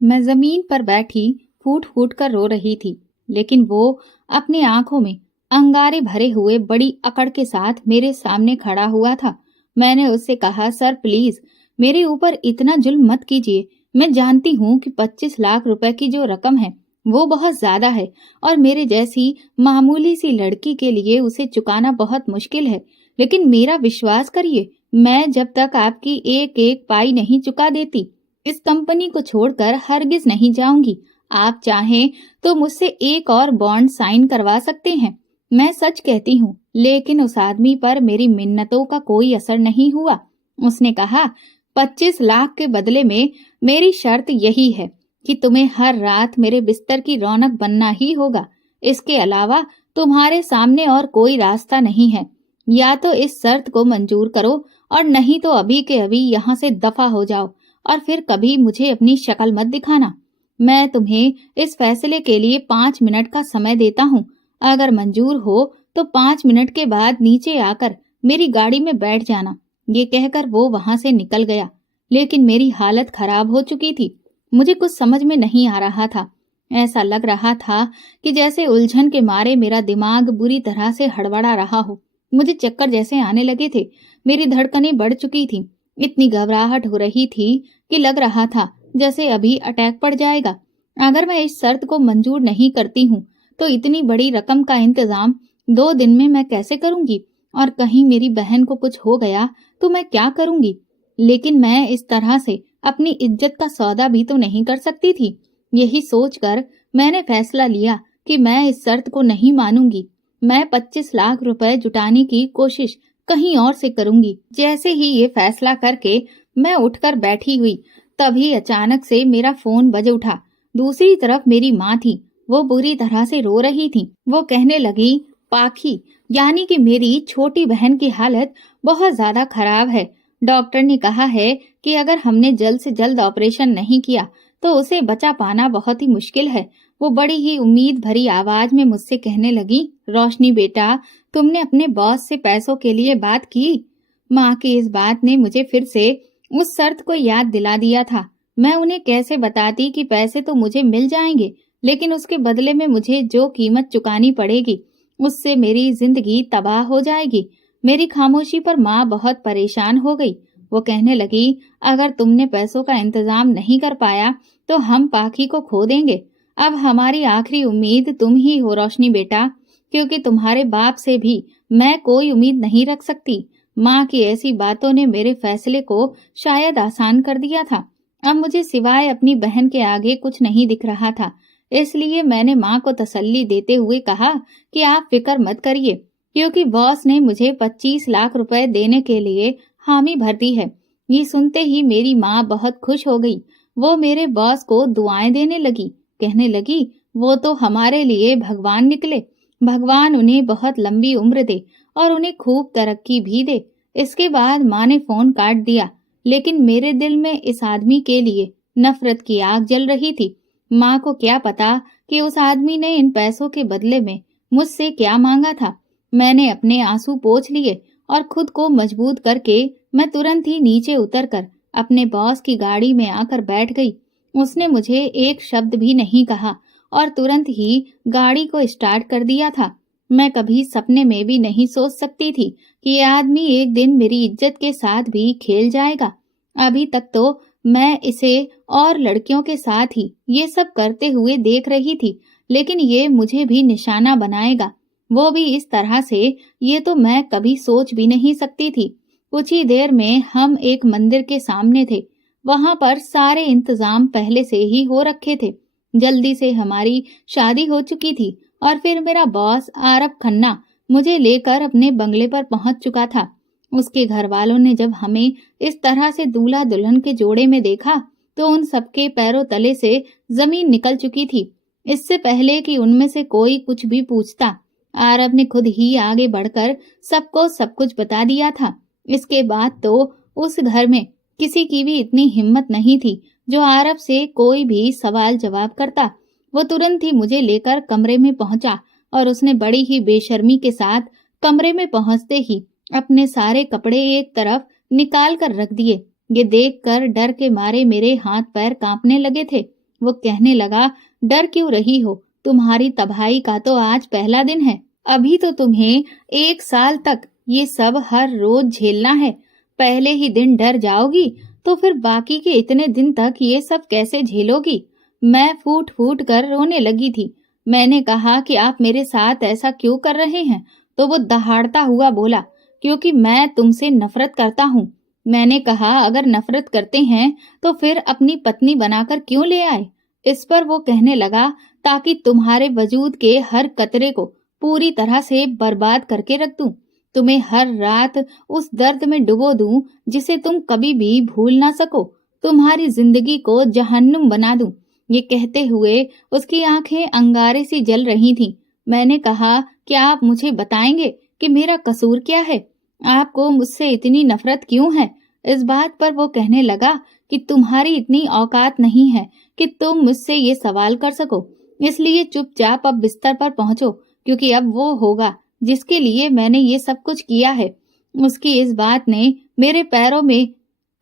मैं जमीन पर बैठी फूट फूट कर रो रही थी, लेकिन वो अपनी आंखों में अंगारे भरे हुए बड़ी अकड़ के साथ मेरे सामने खड़ा हुआ था। मैंने उससे कहा, सर प्लीज मेरे ऊपर इतना जुल्म मत कीजिए। मैं जानती हूँ कि 25 लाख रुपए की जो रकम है वो बहुत ज्यादा है और मेरे जैसी मामूली सी लड़की के लिए उसे चुकाना बहुत मुश्किल है। लेकिन मेरा विश्वास करिए, मैं जब तक आपकी एक एक पाई नहीं चुका देती इस कंपनी को छोड़कर हरगिज नहीं जाऊंगी। आप चाहें तो मुझसे एक और बॉन्ड साइन करवा सकते हैं। मैं सच कहती हूँ। लेकिन उस आदमी पर मेरी मिन्नतों का कोई असर नहीं हुआ। उसने कहा, 25 लाख के बदले में मेरी शर्त यही है कि तुम्हें हर रात मेरे बिस्तर की रौनक बनना ही होगा। इसके अलावा तुम्हारे सामने और कोई रास्ता नहीं है। या तो इस शर्त को मंजूर करो और नहीं तो अभी के अभी यहाँ से दफा हो जाओ और फिर कभी मुझे अपनी शक्ल मत दिखाना। मैं तुम्हें इस फैसले के लिए 5 मिनट का समय देता हूँ। अगर मंजूर हो तो 5 मिनट के बाद नीचे आकर मेरी गाड़ी में बैठ जाना। ये कहकर वो वहां से निकल गया। लेकिन मेरी हालत खराब हो चुकी थी। मुझे कुछ समझ में नहीं आ रहा था। ऐसा लग रहा था कि जैसे उलझन के मारे मेरा दिमाग बुरी तरह से हड़बड़ा रहा हो। मुझे चक्कर जैसे आने लगे थे। मेरी धड़कनें बढ़ चुकी थी। इतनी घबराहट हो रही थी कि लग रहा था जैसे अभी अटैक पड़ जाएगा। अगर मैं इस शर्त को मंजूर नहीं करती हूँ तो इतनी बड़ी रकम का इंतजाम 2 दिन में मैं कैसे करूंगी? और कहीं मेरी बहन को कुछ हो गया तो मैं क्या करूंगी? लेकिन मैं इस तरह से अपनी इज्जत का सौदा भी तो नहीं कर सकती थी। यही सोचकर मैंने फैसला लिया कि मैं इस शर्त को नहीं मानूंगी। मैं 25 लाख रुपए जुटाने की कोशिश कहीं और से करूंगी। जैसे ही ये फैसला करके मैं उठकर बैठी हुई, तभी अचानक से मेरा फोन बज उठा। दूसरी तरफ मेरी माँ थी। वो बुरी तरह से रो रही थी। वो कहने लगी, पाखी यानी कि मेरी छोटी बहन की हालत बहुत ज्यादा खराब है। डॉक्टर ने कहा है कि अगर हमने जल्द से जल्द ऑपरेशन नहीं किया तो उसे बचा पाना बहुत ही मुश्किल है। वो बड़ी ही उम्मीद भरी आवाज में मुझसे कहने लगी, रोशनी बेटा, तुमने अपने बॉस से पैसों के लिए बात की? माँ की इस बात ने मुझे फिर से उस शर्त को याद दिला दिया था। मैं उन्हें कैसे बताती कि पैसे तो मुझे मिल जाएंगे, लेकिन उसके बदले में मुझे जो कीमत चुकानी पड़ेगी उससे मेरी जिंदगी तबाह हो जाएगी। मेरी खामोशी पर माँ बहुत परेशान हो गई। वो कहने लगी, अगर तुमने पैसों का इंतजाम नहीं कर पाया तो हम पाखी को खो देंगे। अब हमारी आखिरी उम्मीद तुम ही हो रोशनी बेटा, क्योंकि तुम्हारे बाप से भी मैं कोई उम्मीद नहीं रख सकती। माँ की ऐसी बातों ने मेरे फैसले को शायद आसान कर दिया था। अब मुझे सिवाय अपनी बहन के आगे कुछ नहीं दिख रहा था। इसलिए मैंने माँ को तसल्ली देते हुए कहा कि आप फिक्र मत करिए, क्योंकि बॉस ने मुझे 25 लाख रुपए देने के लिए हामी भर दी है। ये सुनते ही मेरी माँ बहुत खुश हो गई। वो मेरे बॉस को दुआएं देने लगी। कहने लगी, वो तो हमारे लिए भगवान निकले। भगवान उन्हें बहुत लंबी उम्र दे और उन्हें खूब तरक्की भी दे। इसके बाद माँ ने फोन काट दिया। लेकिन मेरे दिल में इस आदमी के लिए नफरत की आग जल रही थी। माँ को क्या पता कि उस आदमी ने इन पैसों के बदले में मुझसे क्या मांगा था। मैंने अपने आंसू पोंछ लिए और खुद को मजबूत करके मैं तुरंत ही नीचे उतरकर अपने बॉस की गाड़ी में आकर बैठ गई। उसने मुझे एक शब्द भी नहीं कहा और तुरंत ही गाड़ी को स्टार्ट कर दिया था। मैं कभी सपने में भी नहीं सोच सकती थी कि यह आदमी एक दिन मेरी इज्जत के साथ भी खेल जाएगा। अभी तक तो मैं इसे और लड़कियों के साथ ही ये सब करते हुए देख रही थी, लेकिन ये मुझे भी निशाना बनाएगा, वो भी इस तरह से, ये तो मैं कभी सोच भी नहीं सकती थी। कुछ ही देर में हम एक मंदिर के सामने थे। वहां पर सारे इंतजाम पहले से ही हो रखे थे। जल्दी से हमारी शादी हो चुकी थी और फिर मेरा बॉस आरब खन्ना मुझे लेकर अपने बंगले पर पहुंच चुका था। उसके घर वालों ने जब हमें इस तरह से दूल्हा दुल्हन के जोड़े में देखा तो उन सबके पैरों तले से जमीन निकल चुकी थी। इससे पहले कि उनमें से कोई कुछ भी पूछता, आरब ने खुद ही आगे बढ़कर सबको सब कुछ बता दिया था। इसके बाद तो उस घर में किसी की भी इतनी हिम्मत नहीं थी जो आरब से कोई भी सवाल जवाब करता। वो तुरंत ही मुझे लेकर कमरे में पहुंचा और उसने बड़ी ही बेशर्मी के साथ कमरे में पहुंचते ही अपने सारे कपड़े एक तरफ निकाल कर रख दिए। ये देखकर डर के मारे मेरे हाथ पैर कांपने लगे थे। वो कहने लगा, डर क्यों रही हो? तुम्हारी तबाही का तो आज पहला दिन है। अभी तो तुम्हें 1 साल तक ये सब हर रोज झेलना है। पहले ही दिन डर जाओगी तो फिर बाकी के इतने दिन तक ये सब कैसे झेलोगी? मैं फूट फूट कर रोने लगी थी। मैंने कहा कि आप मेरे साथ ऐसा क्यों कर रहे हैं? तो वो दहाड़ता हुआ बोला, क्योंकि मैं तुमसे नफरत करता हूँ। मैंने कहा, अगर नफरत करते हैं तो फिर अपनी पत्नी बनाकर क्यों ले आए? इस पर वो कहने लगा, ताकि तुम्हारे वजूद के हर कतरे को पूरी तरह से बर्बाद करके रख दूं, तुम्हें हर रात उस दर्द में डुबो दूं जिसे तुम कभी भी भूल ना सको, तुम्हारी जिंदगी को जहन्नुम बना दूं। ये कहते हुए उसकी आंखें अंगारे सी जल रही थीं। मैंने कहा, क्या आप मुझे बताएंगे कि मेरा कसूर क्या है? आपको मुझसे इतनी नफरत क्यों है? इस बात पर वो कहने लगा कि तुम्हारी इतनी औकात नहीं है कि तुम मुझसे ये सवाल कर सको, इसलिए चुपचाप अब बिस्तर पर पहुंचो, क्योंकि अब वो होगा जिसके लिए मैंने ये सब कुछ किया है। उसकी इस बात ने मेरे पैरों में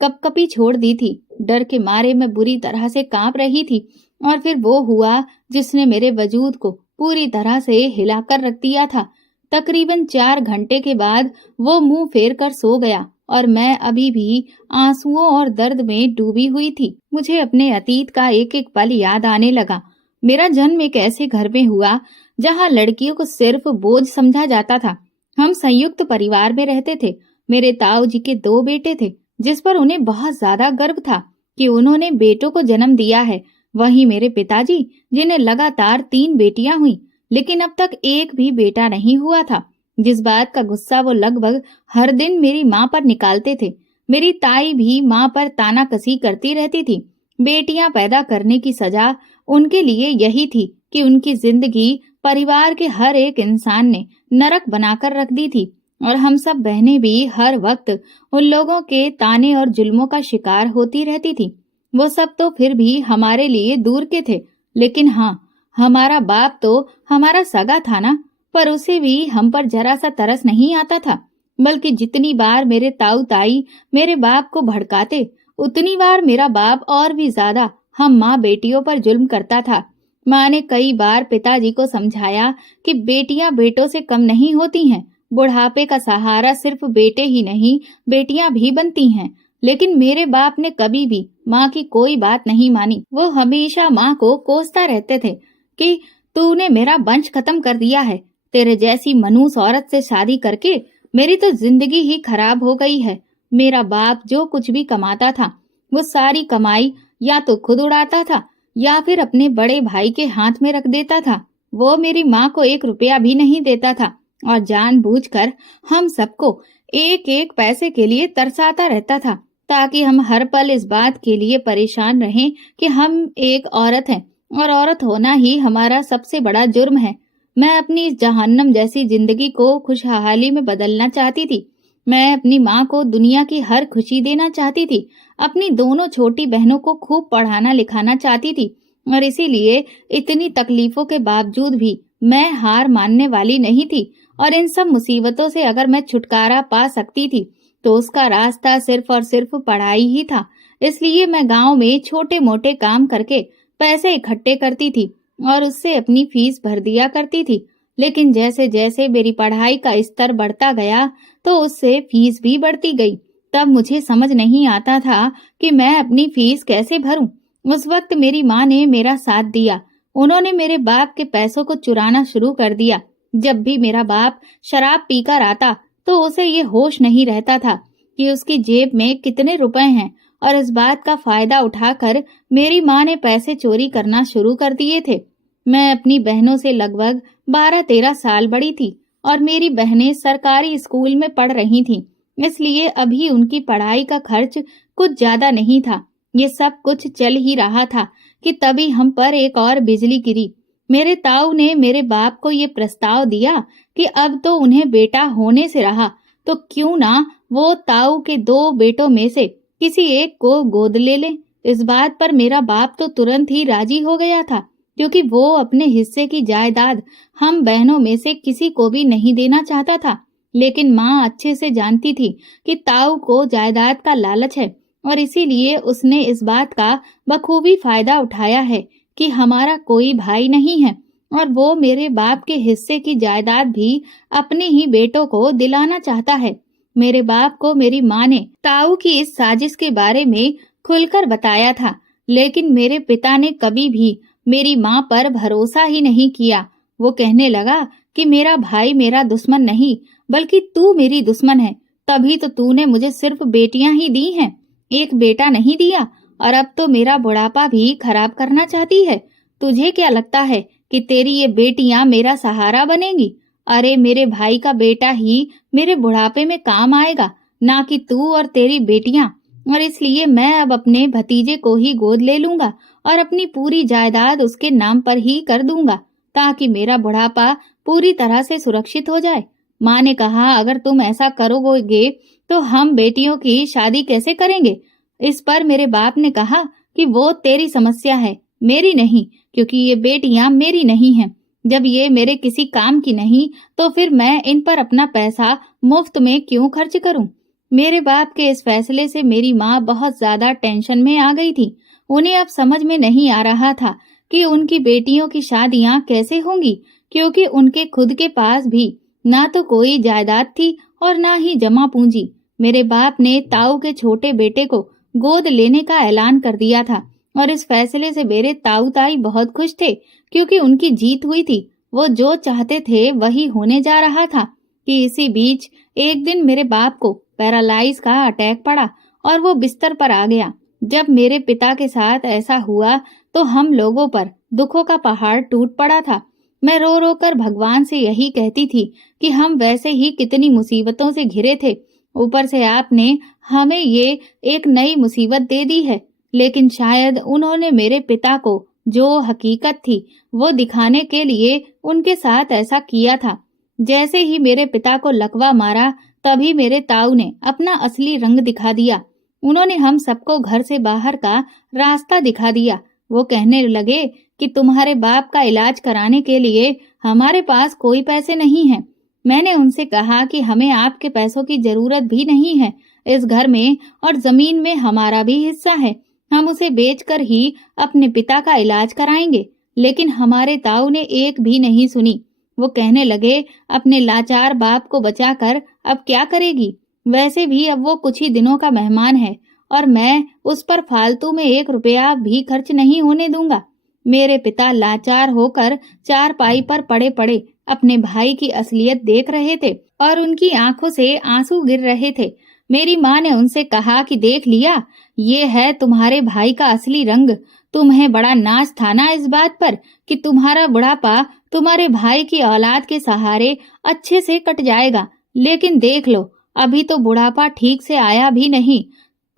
कपकपी छोड़ दी थी। डर के मारे मैं बुरी तरह से कांप रही थी, और फिर वो हुआ जिसने मेरे वजूद को पूरी तरह से हिलाकर रख दिया था। तकरीबन 4 घंटे के बाद वो मुंह फेर कर सो गया, और मैं अभी भी आंसुओं और दर्द में डूबी हुई थी। मुझे अपने अतीत का एक एक पल याद आने लगा। मेरा जन्म एक ऐसे घर में हुआ जहाँ लड़कियों को सिर्फ बोझ समझा जाता था। हम संयुक्त परिवार में रहते थे। मेरे ताऊ जी के 2 बेटे थे, जिस पर उन्हें बहुत ज्यादा गर्व था कि उन्होंने बेटों को जन्म दिया है। वहीं मेरे पिताजी, जिन्हें लगातार 3 बेटियां हुई, लेकिन अब तक एक भी बेटा नहीं हुआ था, जिस बात का गुस्सा वो लगभग हर दिन मेरी माँ पर निकालते थे। मेरी ताई भी माँ पर तानाकसी करती रहती थी। बेटियां पैदा करने की सजा उनके लिए यही थी कि उनकी जिंदगी परिवार के हर एक इंसान ने नरक बनाकर रख दी थी, और हम सब बहनें भी हर वक्त उन लोगों के ताने और जुल्मों का शिकार होती रहती थी। वो सब तो फिर भी हमारे लिए दूर के थे, लेकिन हाँ, हमारा बाप तो हमारा सगा था ना, पर उसे भी हम पर जरा सा तरस नहीं आता था। बल्कि जितनी बार मेरे ताऊ ताई मेरे बाप को भड़काते, उतनी बार मेरा बाप और भी ज्यादा हम माँ बेटियों पर जुल्म करता था। माँ ने कई बार पिताजी को समझाया कि बेटियां बेटों से कम नहीं होती हैं, बुढ़ापे का सहारा सिर्फ बेटे ही नहीं, बेटियां भी बनती हैं। लेकिन मेरे बाप ने कभी भी माँ की कोई बात नहीं मानी। वो हमेशा माँ को कोसता रहते थे कि तूने मेरा वंश खत्म कर दिया है, तेरे जैसी मनूस औरत से शादी करके मेरी तो जिंदगी ही खराब हो गई है। मेरा बाप जो कुछ भी कमाता था, वो सारी कमाई या तो खुद उड़ाता था या फिर अपने बड़े भाई के हाथ में रख देता था। वो मेरी माँ को 1 रुपया भी नहीं देता था, और जानबूझकर हम सबको एक एक पैसे के लिए तरसाता रहता था, ताकि हम हर पल इस बात के लिए परेशान रहें कि हम एक औरत हैं, और औरत होना ही हमारा सबसे बड़ा जुर्म है। मैं अपनी इस जहन्नम जैसी जिंदगी को खुशहाली में बदलना चाहती थी। मैं अपनी माँ को दुनिया की हर खुशी देना चाहती थी। अपनी दोनों छोटी बहनों को खूब पढ़ाना लिखाना चाहती थी, और इसीलिए इतनी तकलीफों के बावजूद भी मैं हार मानने वाली नहीं थी। और इन सब मुसीबतों से अगर मैं छुटकारा पा सकती थी तो उसका रास्ता सिर्फ और सिर्फ पढ़ाई ही था। इसलिए मैं गांव में छोटे मोटे काम करके पैसे इकट्ठे करती थी और उससे अपनी फीस भर दिया करती थी। लेकिन जैसे जैसे मेरी पढ़ाई का स्तर बढ़ता गया तो उससे फीस भी बढ़ती गई। तब मुझे समझ नहीं आता था कि मैं अपनी फीस कैसे भरूं। उस वक्त मेरी माँ ने मेरा साथ दिया। उन्होंने मेरे बाप के पैसों को चुराना शुरू कर दिया। जब भी मेरा बाप शराब पीकर आता तो उसे ये होश नहीं रहता था कि उसकी जेब में कितने रुपए हैं, और इस बात का फायदा उठाकर मेरी माँ ने पैसे चोरी करना शुरू कर दिए थे। मैं अपनी बहनों से लगभग 12-13 साल बड़ी थी, और मेरी बहनें सरकारी स्कूल में पढ़ रही थीं, इसलिए अभी उनकी पढ़ाई का खर्च कुछ ज्यादा नहीं था। ये सब कुछ चल ही रहा था कि तभी हम पर एक और बिजली गिरी। मेरे ताऊ ने मेरे बाप को ये प्रस्ताव दिया कि अब तो उन्हें बेटा होने से रहा तो क्यों ना वो ताऊ के 2 बेटों में से किसी एक को गोद ले ले। इस बात पर मेरा बाप तो तुरंत ही राजी हो गया था, क्योंकि वो अपने हिस्से की जायदाद हम बहनों में से किसी को भी नहीं देना चाहता था। लेकिन माँ अच्छे से जानती थी कि ताऊ को जायदाद का लालच है और इसीलिए उसने इस बात का बखूबी फायदा उठाया है कि हमारा कोई भाई नहीं है और वो मेरे बाप के हिस्से की जायदाद भी अपने ही बेटों को दिलाना चाहता है। मेरे बाप को मेरी माँ ने ताऊ की इस साजिश के बारे में खुलकर बताया था, लेकिन मेरे पिता ने कभी भी मेरी माँ पर भरोसा ही नहीं किया। वो कहने लगा कि मेरा भाई मेरा दुश्मन नहीं, बल्कि तू मेरी दुश्मन है। तभी तो तूने मुझे सिर्फ बेटियां ही दी हैं, एक बेटा नहीं दिया, और अब तो मेरा बुढ़ापा भी खराब करना चाहती है। तुझे क्या लगता है कि तेरी ये बेटियां मेरा सहारा बनेंगी? अरे मेरे भाई का बेटा ही मेरे बुढ़ापे में काम आएगा, ना कि तू और तेरी बेटियां। और इसलिए मैं अब अपने भतीजे को ही गोद ले लूंगा और अपनी पूरी जायदाद उसके नाम पर ही कर दूंगा, ताकि मेरा बुढ़ापा पूरी तरह से सुरक्षित हो जाए। माँ ने कहा, अगर तुम ऐसा करोगे तो हम बेटियों की शादी कैसे करेंगे? इस पर मेरे बाप ने कहा कि वो तेरी समस्या है, मेरी नहीं, क्योंकि ये बेटियां मेरी नहीं हैं। जब ये मेरे किसी काम की नहीं, तो फिर मैं इन पर अपना पैसा मुफ्त में क्यों खर्च करूं? मेरे बाप के इस फैसले से मेरी माँ बहुत ज्यादा टेंशन में आ गई थी। उन्हें अब समझ में नहीं आ रहा था कि उनकी बेटियों की शादियां कैसे होंगी, क्योंकि उनके खुद के पास भी ना तो कोई जायदाद थी और ना ही जमा पूंजी। मेरे बाप ने ताऊ के छोटे बेटे को गोद लेने का ऐलान कर दिया था और इस फैसले से मेरे ताऊ ताई बहुत खुश थे, क्योंकि उनकी जीत हुई थी। वो जो चाहते थे वही होने जा रहा था कि इसी बीच एक दिन मेरे बाप को पैरालाइज का अटैक पड़ा और वो बिस्तर पर आ गया। जब मेरे पिता के साथ ऐसा हुआ तो हम लोगों पर दुखों का पहाड़ टूट पड़ा था। मैं रो रो कर भगवान से यही कहती थी कि हम वैसे ही कितनी मुसीबतों से घिरे थे, ऊपर से आपने हमें ये एक नई मुसीबत दे दी है। लेकिन शायद उन्होंने मेरे पिता को जो हकीकत थी वो दिखाने के लिए उनके साथ ऐसा किया था। जैसे ही मेरे पिता को लकवा मारा, तभी मेरे ताऊ ने अपना असली रंग दिखा दिया। उन्होंने हम सबको घर से बाहर का रास्ता दिखा दिया। वो कहने लगे कि तुम्हारे बाप का इलाज कराने के लिए हमारे पास कोई पैसे नहीं हैं। मैंने उनसे कहा कि हमें आपके पैसों की जरूरत भी नहीं है। इस घर में और जमीन में हमारा भी हिस्सा है, हम उसे बेचकर ही अपने पिता का इलाज कराएंगे। लेकिन हमारे ताऊ ने एक भी नहीं सुनी। वो कहने लगे, अपने लाचार बाप को बचाकर अब क्या करेगी? वैसे भी अब वो कुछ ही दिनों का मेहमान है और मैं उस पर फालतू में 1 रुपया भी खर्च नहीं होने दूंगा। मेरे पिता लाचार होकर चारपाई पर पड़े पड़े अपने भाई की असलियत देख रहे थे और उनकी आंखों से आंसू गिर रहे थे। मेरी माँ ने उनसे कहा कि देख लिया, ये है तुम्हारे भाई का असली रंग। तुम्हें बड़ा नाज था ना इस बात पर कि तुम्हारा बुढ़ापा तुम्हारे भाई की औलाद के सहारे अच्छे से कट जाएगा। लेकिन देख लो, अभी तो बुढ़ापा ठीक से आया भी नहीं।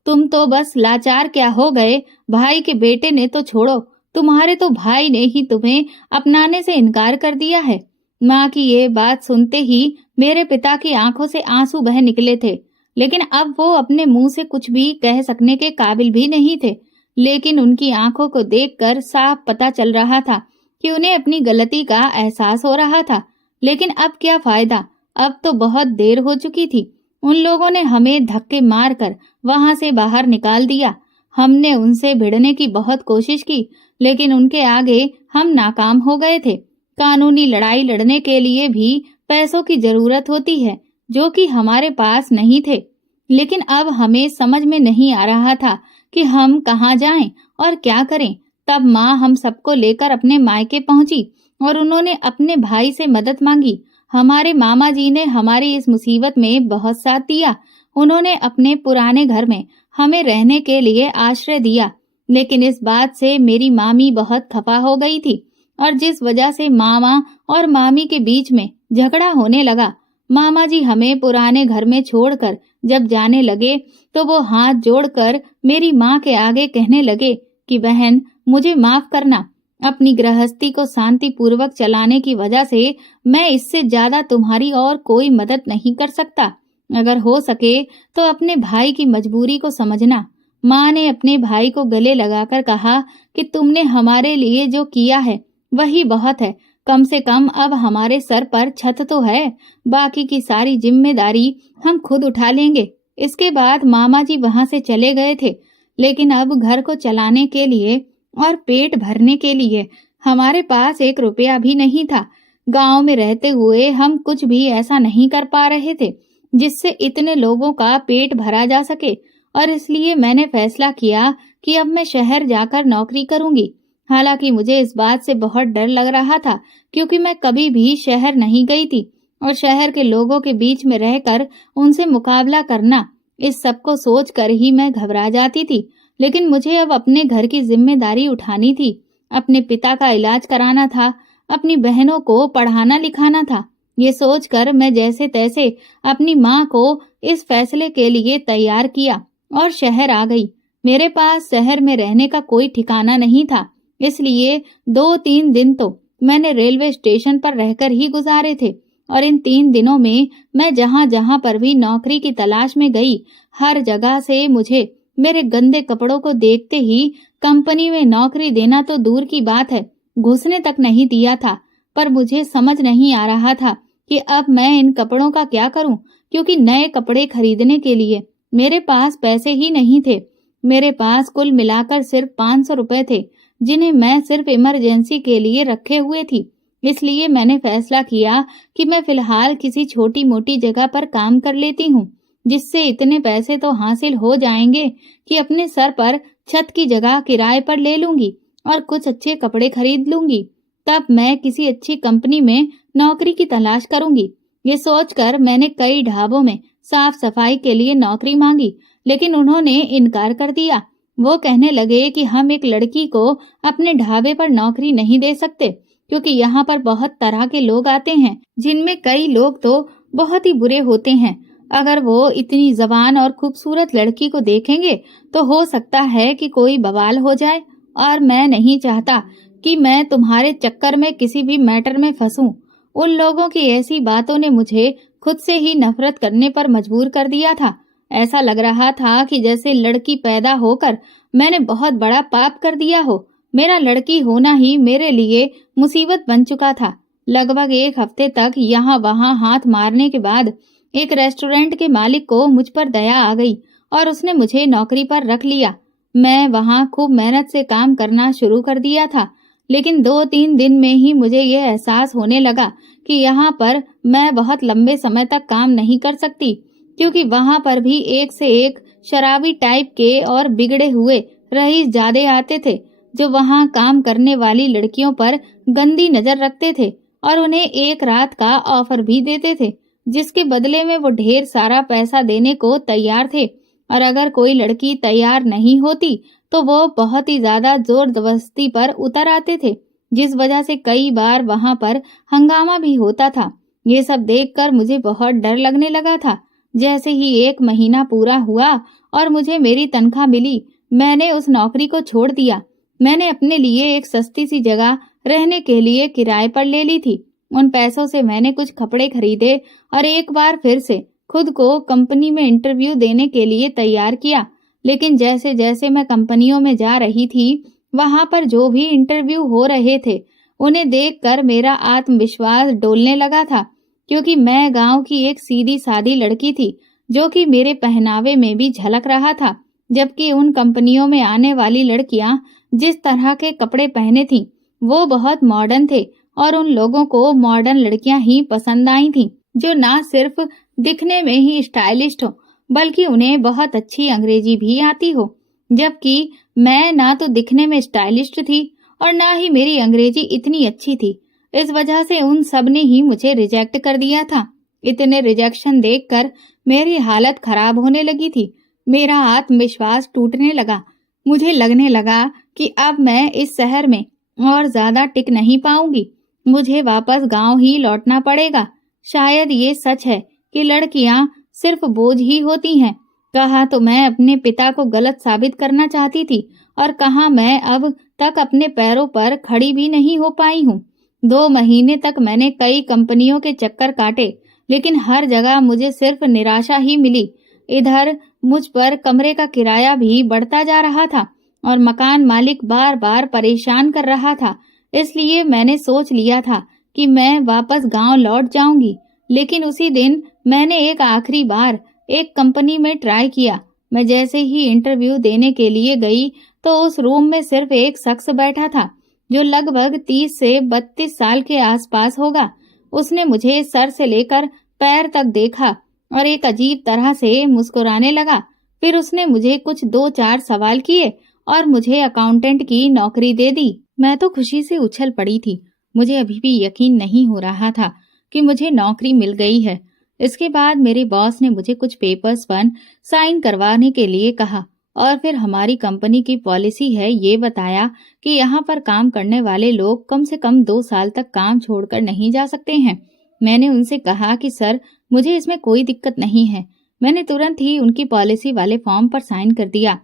तुम तो बस लाचार क्या हो गए। भाई के बेटे ने तो छोड़ो, तुम्हारे तो भाई ने ही तुम्हें अपनाने से इनकार कर दिया है। माँ की ये बात सुनते ही मेरे पिता की आंखों से आंसू बह निकले थे, लेकिन अब वो अपने मुंह से कुछ भी कह सकने के काबिल भी नहीं थे। लेकिन उनकी आंखों को देखकर साफ पता चल रहा था कि उन्हें अपनी गलती का एहसास हो रहा था। लेकिन अब क्या फायदा, अब तो बहुत देर हो चुकी थी। उन लोगों ने हमें धक्के मारकर वहां से बाहर निकाल दिया। हमने उनसे भिड़ने की बहुत कोशिश की, लेकिन उनके आगे हम नाकाम हो गए थे। कानूनी लड़ाई लड़ने के लिए भी पैसों की जरूरत होती है, जो कि हमारे पास नहीं थे। लेकिन अब हमें समझ में नहीं आ रहा था कि हम कहाँ जाएं और क्या करें। तब माँ हम सबको लेकर अपने मायके पहुंची और उन्होंने अपने भाई से मदद मांगी। हमारे मामा जी ने हमारी इस मुसीबत में बहुत साथ दिया। उन्होंने अपने पुराने घर में हमें रहने के लिए आश्रय दिया। लेकिन इस बात से मेरी मामी बहुत खफा हो गई थी और जिस वजह से मामा और मामी के बीच में झगड़ा होने लगा। मामा जी हमें पुराने घर में छोड़कर जब जाने लगे तो वो हाथ जोड़कर मेरी माँ के आगे कहने लगे कि बहन, मुझे माफ करना। अपनी गृहस्थी को शांति पूर्वक चलाने की वजह से मैं इससे ज्यादा तुम्हारी और कोई मदद नहीं कर सकता। अगर हो सके तो अपने भाई की मजबूरी को समझना। माँ ने अपने भाई को गले लगाकर कहा कि तुमने हमारे लिए जो किया है वही बहुत है। कम से कम अब हमारे सर पर छत तो है, बाकी की सारी जिम्मेदारी हम खुद उठा लेंगे। इसके बाद मामा जी वहां से चले गए थे, लेकिन अब घर को चलाने के लिए और पेट भरने के लिए हमारे पास 1 रुपया भी नहीं था। गांव में रहते हुए हम कुछ भी ऐसा नहीं कर पा रहे थे जिससे इतने लोगों का पेट भरा जा सके, और इसलिए मैंने फैसला किया कि अब मैं शहर जाकर नौकरी करूंगी। हालांकि मुझे इस बात से बहुत डर लग रहा था, क्योंकि मैं कभी भी शहर नहीं गई थी और शहर के लोगों के बीच में रहकर उनसे मुकाबला करना, इस सब को सोच कर ही मैं घबरा जाती थी। लेकिन मुझे अब अपने घर की जिम्मेदारी उठानी थी, अपने पिता का इलाज कराना था, अपनी बहनों को पढ़ाना लिखाना था। ये सोचकर मैं जैसे तैसे अपनी माँ को इस फैसले के लिए तैयार किया और शहर आ गई। मेरे पास शहर में रहने का कोई ठिकाना नहीं था, इसलिए 2-3 दिन तो मैंने रेलवे स्टेशन पर रहकर ही गुजारे थे। और इन 3 दिनों में मैं जहां जहां पर भी नौकरी की तलाश में गई, हर जगह से मुझे मेरे गंदे कपड़ों को देखते ही कंपनी में नौकरी देना तो दूर की बात है, घुसने तक नहीं दिया था। पर मुझे समझ नहीं आ रहा था कि अब मैं इन कपड़ों का क्या करूं, क्योंकि नए कपड़े खरीदने के लिए मेरे पास पैसे ही नहीं थे। मेरे पास कुल मिलाकर सिर्फ 500 रुपए थे, जिन्हें मैं सिर्फ इमरजेंसी के लिए रखे हुए थी। इसलिए मैंने फैसला किया कि मैं फिलहाल किसी छोटी मोटी जगह पर काम कर लेती हूँ, जिससे इतने पैसे तो हासिल हो जाएंगे कि अपने सर पर छत की जगह किराए पर ले लूंगी और कुछ अच्छे कपड़े खरीद लूंगी। तब मैं किसी अच्छी कंपनी में नौकरी की तलाश करूंगी। ये सोचकर मैंने कई ढाबों में साफ सफाई के लिए नौकरी मांगी, लेकिन उन्होंने इनकार कर दिया। वो कहने लगे कि हम एक लड़की को अपने ढाबे पर नौकरी नहीं दे सकते, क्योंकि यहाँ पर बहुत तरह के लोग आते हैं, जिनमें कई लोग तो बहुत ही बुरे होते हैं। अगर वो इतनी जवान और खूबसूरत लड़की को देखेंगे तो हो सकता है कि कोई बवाल हो जाए, और मैं नहीं चाहता कि मैं तुम्हारे चक्कर में किसी भी मैटर में फंसूं। उन लोगों की ऐसी बातों ने मुझे खुद से ही नफरत करने पर मजबूर कर दिया था। ऐसा लग रहा था कि जैसे लड़की पैदा होकर मैंने बहुत बड़ा पाप कर दिया हो। मेरा लड़की होना ही मेरे लिए मुसीबत बन चुका था। लगभग 1 हफ्ते तक यहाँ वहाँ हाथ मारने के बाद एक रेस्टोरेंट के मालिक को मुझ पर दया आ गई और उसने मुझे नौकरी पर रख लिया। मैं वहाँ खूब मेहनत से काम करना शुरू कर दिया था, लेकिन 2-3 दिन में ही मुझे ये एहसास होने लगा कि यहाँ पर मैं बहुत लंबे समय तक काम नहीं कर सकती, क्योंकि वहाँ पर भी एक से एक शराबी टाइप के और बिगड़े हुए रईस ज्यादा आते थे, जो वहाँ काम करने वाली लड़कियों पर गंदी नजर रखते थे और उन्हें एक रात का ऑफर भी देते थे, जिसके बदले में वो ढेर सारा पैसा देने को तैयार थे। और अगर कोई लड़की तैयार नहीं होती तो वो बहुत ही ज्यादा जोर जबरदस्ती पर उतर आते थे, जिस वजह से कई बार वहां पर हंगामा भी होता था। ये सब देखकर मुझे बहुत डर लगने लगा था। जैसे ही 1 महीना पूरा हुआ और मुझे मेरी तनख्वाह मिली, मैंने उस नौकरी को छोड़ दिया। मैंने अपने लिए एक सस्ती सी जगह रहने के लिए किराए पर ले ली थी। उन पैसों से मैंने कुछ कपड़े खरीदे और एक बार फिर से खुद को कंपनी में इंटरव्यू देने के लिए तैयार किया। लेकिन जैसे जैसे मैं कंपनियों में जा रही थी, वहां पर जो भी इंटरव्यू हो रहे थे, उन्हें देखकर मेरा आत्मविश्वास डोलने लगा था, क्योंकि मैं गांव की एक सीधी सादी लड़की थी, जो कि मेरे पहनावे में भी झलक रहा था। जबकि उन कंपनियों में आने वाली लड़कियां जिस तरह के कपड़े पहने थीं, वो बहुत मॉडर्न थे और उन लोगों को मॉडर्न लड़कियां ही पसंद आई थीं, जो ना सिर्फ दिखने में ही स्टाइलिस्ट हो, बल्कि उन्हें बहुत अच्छी अंग्रेजी भी आती हो। जबकि मैं ना तो दिखने में स्टाइलिस्ट थी और ना ही मेरी अंग्रेजी इतनी अच्छी थी। इस वजह से उन सब ने ही मुझे रिजेक्ट कर दिया था। इतने रिजेक्शन देखकर मेरी हालत खराब होने लगी थी। मेरा आत्मविश्वास टूटने लगा। मुझे लगने लगा कि अब मैं इस शहर में और ज्यादा टिक नहीं पाऊंगी। मुझे वापस गांव ही लौटना पड़ेगा। शायद ये सच है कि लड़कियां सिर्फ बोझ ही होती हैं। कहा तो मैं अपने पिता को गलत साबित करना चाहती थी, और कहा मैं अब तक अपने पैरों पर खड़ी भी नहीं हो पाई हूँ। 2 महीने तक मैंने कई कंपनियों के चक्कर काटे, लेकिन हर जगह मुझे सिर्फ निराशा ही मिली। इधर मुझ पर कमरे का किराया भी बढ़ता जा रहा था और मकान मालिक बार बार परेशान कर रहा था। इसलिए मैंने सोच लिया था कि मैं वापस गांव लौट जाऊंगी। लेकिन उसी दिन मैंने एक आखिरी बार एक कंपनी में ट्राई किया। मैं जैसे ही इंटरव्यू देने के लिए गई तो उस रूम में सिर्फ एक शख्स बैठा था जो लगभग 30 से 32 साल के आसपास होगा। उसने मुझे सर से लेकर पैर तक देखा और एक अजीब तरह से मुस्कुराने लगा। फिर उसने मुझे कुछ 2-4 सवाल किए और मुझे अकाउंटेंट की नौकरी दे दी। मैं तो खुशी से उछल पड़ी थी। मुझे अभी भी यकीन नहीं हो रहा था कि मुझे नौकरी मिल गई है। इसके बाद मेरे बॉस ने मुझे कुछ पेपर्स पर साइन करवाने के लिए कहा और फिर हमारी कंपनी की पॉलिसी है ये बताया कि यहाँ पर काम करने वाले लोग कम से कम 2 साल तक काम छोड़कर नहीं जा सकते हैं। मैंने उनसे कहा कि सर, मुझे इसमें कोई दिक्कत नहीं है। मैंने तुरंत ही उनकी पॉलिसी वाले फॉर्म पर साइन कर दिया।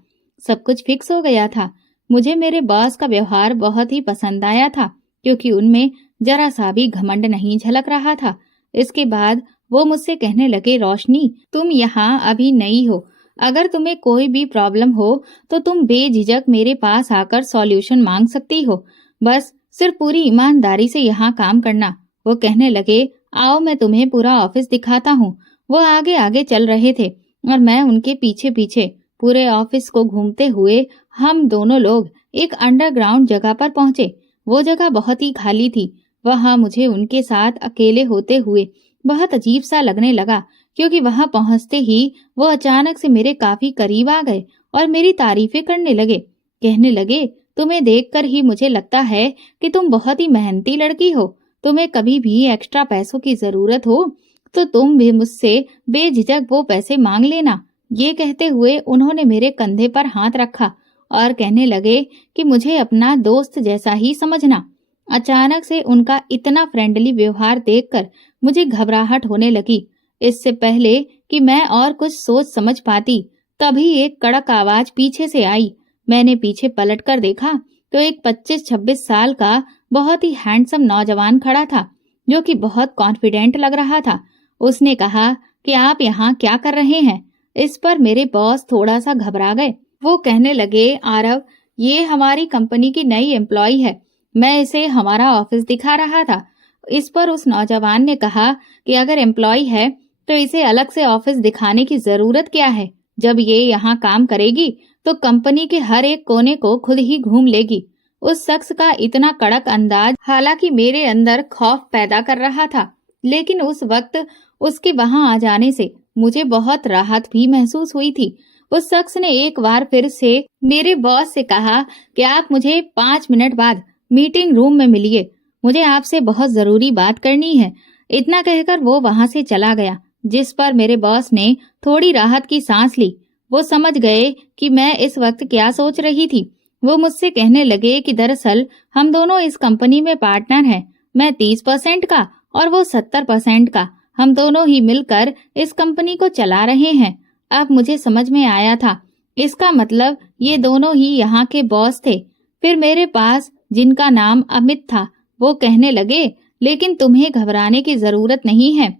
सब कुछ फिक्स हो गया था। मुझे मेरे बॉस का व्यवहार बहुत ही पसंद आया था क्योंकि उनमें जरा सा भी घमंड नहीं झलक रहा था। इसके बाद वो मुझसे कहने लगे, रोशनी, तुम यहाँ अभी नई हो। अगर तुम्हें कोई भी प्रॉब्लम हो तो तुम बेझिझक मेरे पास आकर सॉल्यूशन मांग सकती हो। बस सिर्फ पूरी ईमानदारी से यहाँ काम करना। वो कहने लगे, आओ मैं तुम्हें पूरा ऑफिस दिखाता हूँ। वो आगे आगे चल रहे थे और मैं उनके पीछे पीछे। पूरे ऑफिस को घूमते हुए हम दोनों लोग एक अंडरग्राउंड जगह पर पहुंचे। वो जगह बहुत ही खाली थी। वहां मुझे उनके साथ अकेले होते हुए बहुत अजीब सा लगने लगा क्योंकि वहां पहुंचते ही वो अचानक से मेरे काफी करीब आ गए और मेरी तारीफें करने लगे। कहने लगे, तुम्हें देखकर ही मुझे लगता है कि तुम बहुत ही मेहनती लड़की हो। तुम्हें कभी भी एक्स्ट्रा पैसों की जरूरत हो तो तुम भी मुझसे बेझिझक वो पैसे मांग लेना। ये कहते हुए उन्होंने मेरे कंधे पर हाथ रखा और कहने लगे कि मुझे अपना दोस्त जैसा ही समझना। अचानक से उनका इतना फ्रेंडली व्यवहार देखकर मुझे घबराहट होने लगी। इससे पहले कि मैं और कुछ सोच समझ पाती, तभी एक कड़क आवाज पीछे से आई। मैंने पीछे पलटकर देखा तो एक 25-26 साल का बहुत ही हैंडसम नौजवान खड़ा था जो कि बहुत कॉन्फिडेंट लग रहा था। उसने कहा कि आप यहाँ क्या कर रहे हैं? इस पर मेरे बॉस थोड़ा सा घबरा गए। वो कहने लगे, आरव, ये हमारी कंपनी की नई एम्प्लॉय है। मैं इसे हमारा ऑफिस दिखा रहा था। इस पर उस नौजवान ने कहा कि अगर एम्प्लॉय है तो इसे अलग से ऑफिस दिखाने की जरूरत क्या है? जब ये यहाँ काम करेगी तो कंपनी के हर एक कोने को खुद ही घूम लेगी। उस शख्स का इतना कड़क अंदाज हालांकि मेरे अंदर खौफ पैदा कर रहा था, लेकिन उस वक्त उसके वहां आ जाने से मुझे बहुत राहत भी महसूस हुई थी। उस शख्स ने एक बार फिर से मेरे बॉस से कहा कि आप मुझे 5 मिनट बाद मीटिंग रूम में मिलिए, मुझे आपसे बहुत जरूरी बात करनी है। इतना कहकर वो वहां से चला गया, जिस पर मेरे बॉस ने थोड़ी राहत की सांस ली। वो समझ गए कि मैं इस वक्त क्या सोच रही थी। वो मुझसे कहने लगे कि दरअसल हम दोनों इस कंपनी में पार्टनर हैं। मैं 30% का और वो 70% का। हम दोनों ही मिलकर इस कंपनी को चला रहे हैं। अब मुझे समझ में आया था, इसका मतलब ये दोनों ही यहाँ के बॉस थे। फिर मेरे पास जिनका नाम अमित था, वो कहने लगे, लेकिन तुम्हें घबराने की जरूरत नहीं है।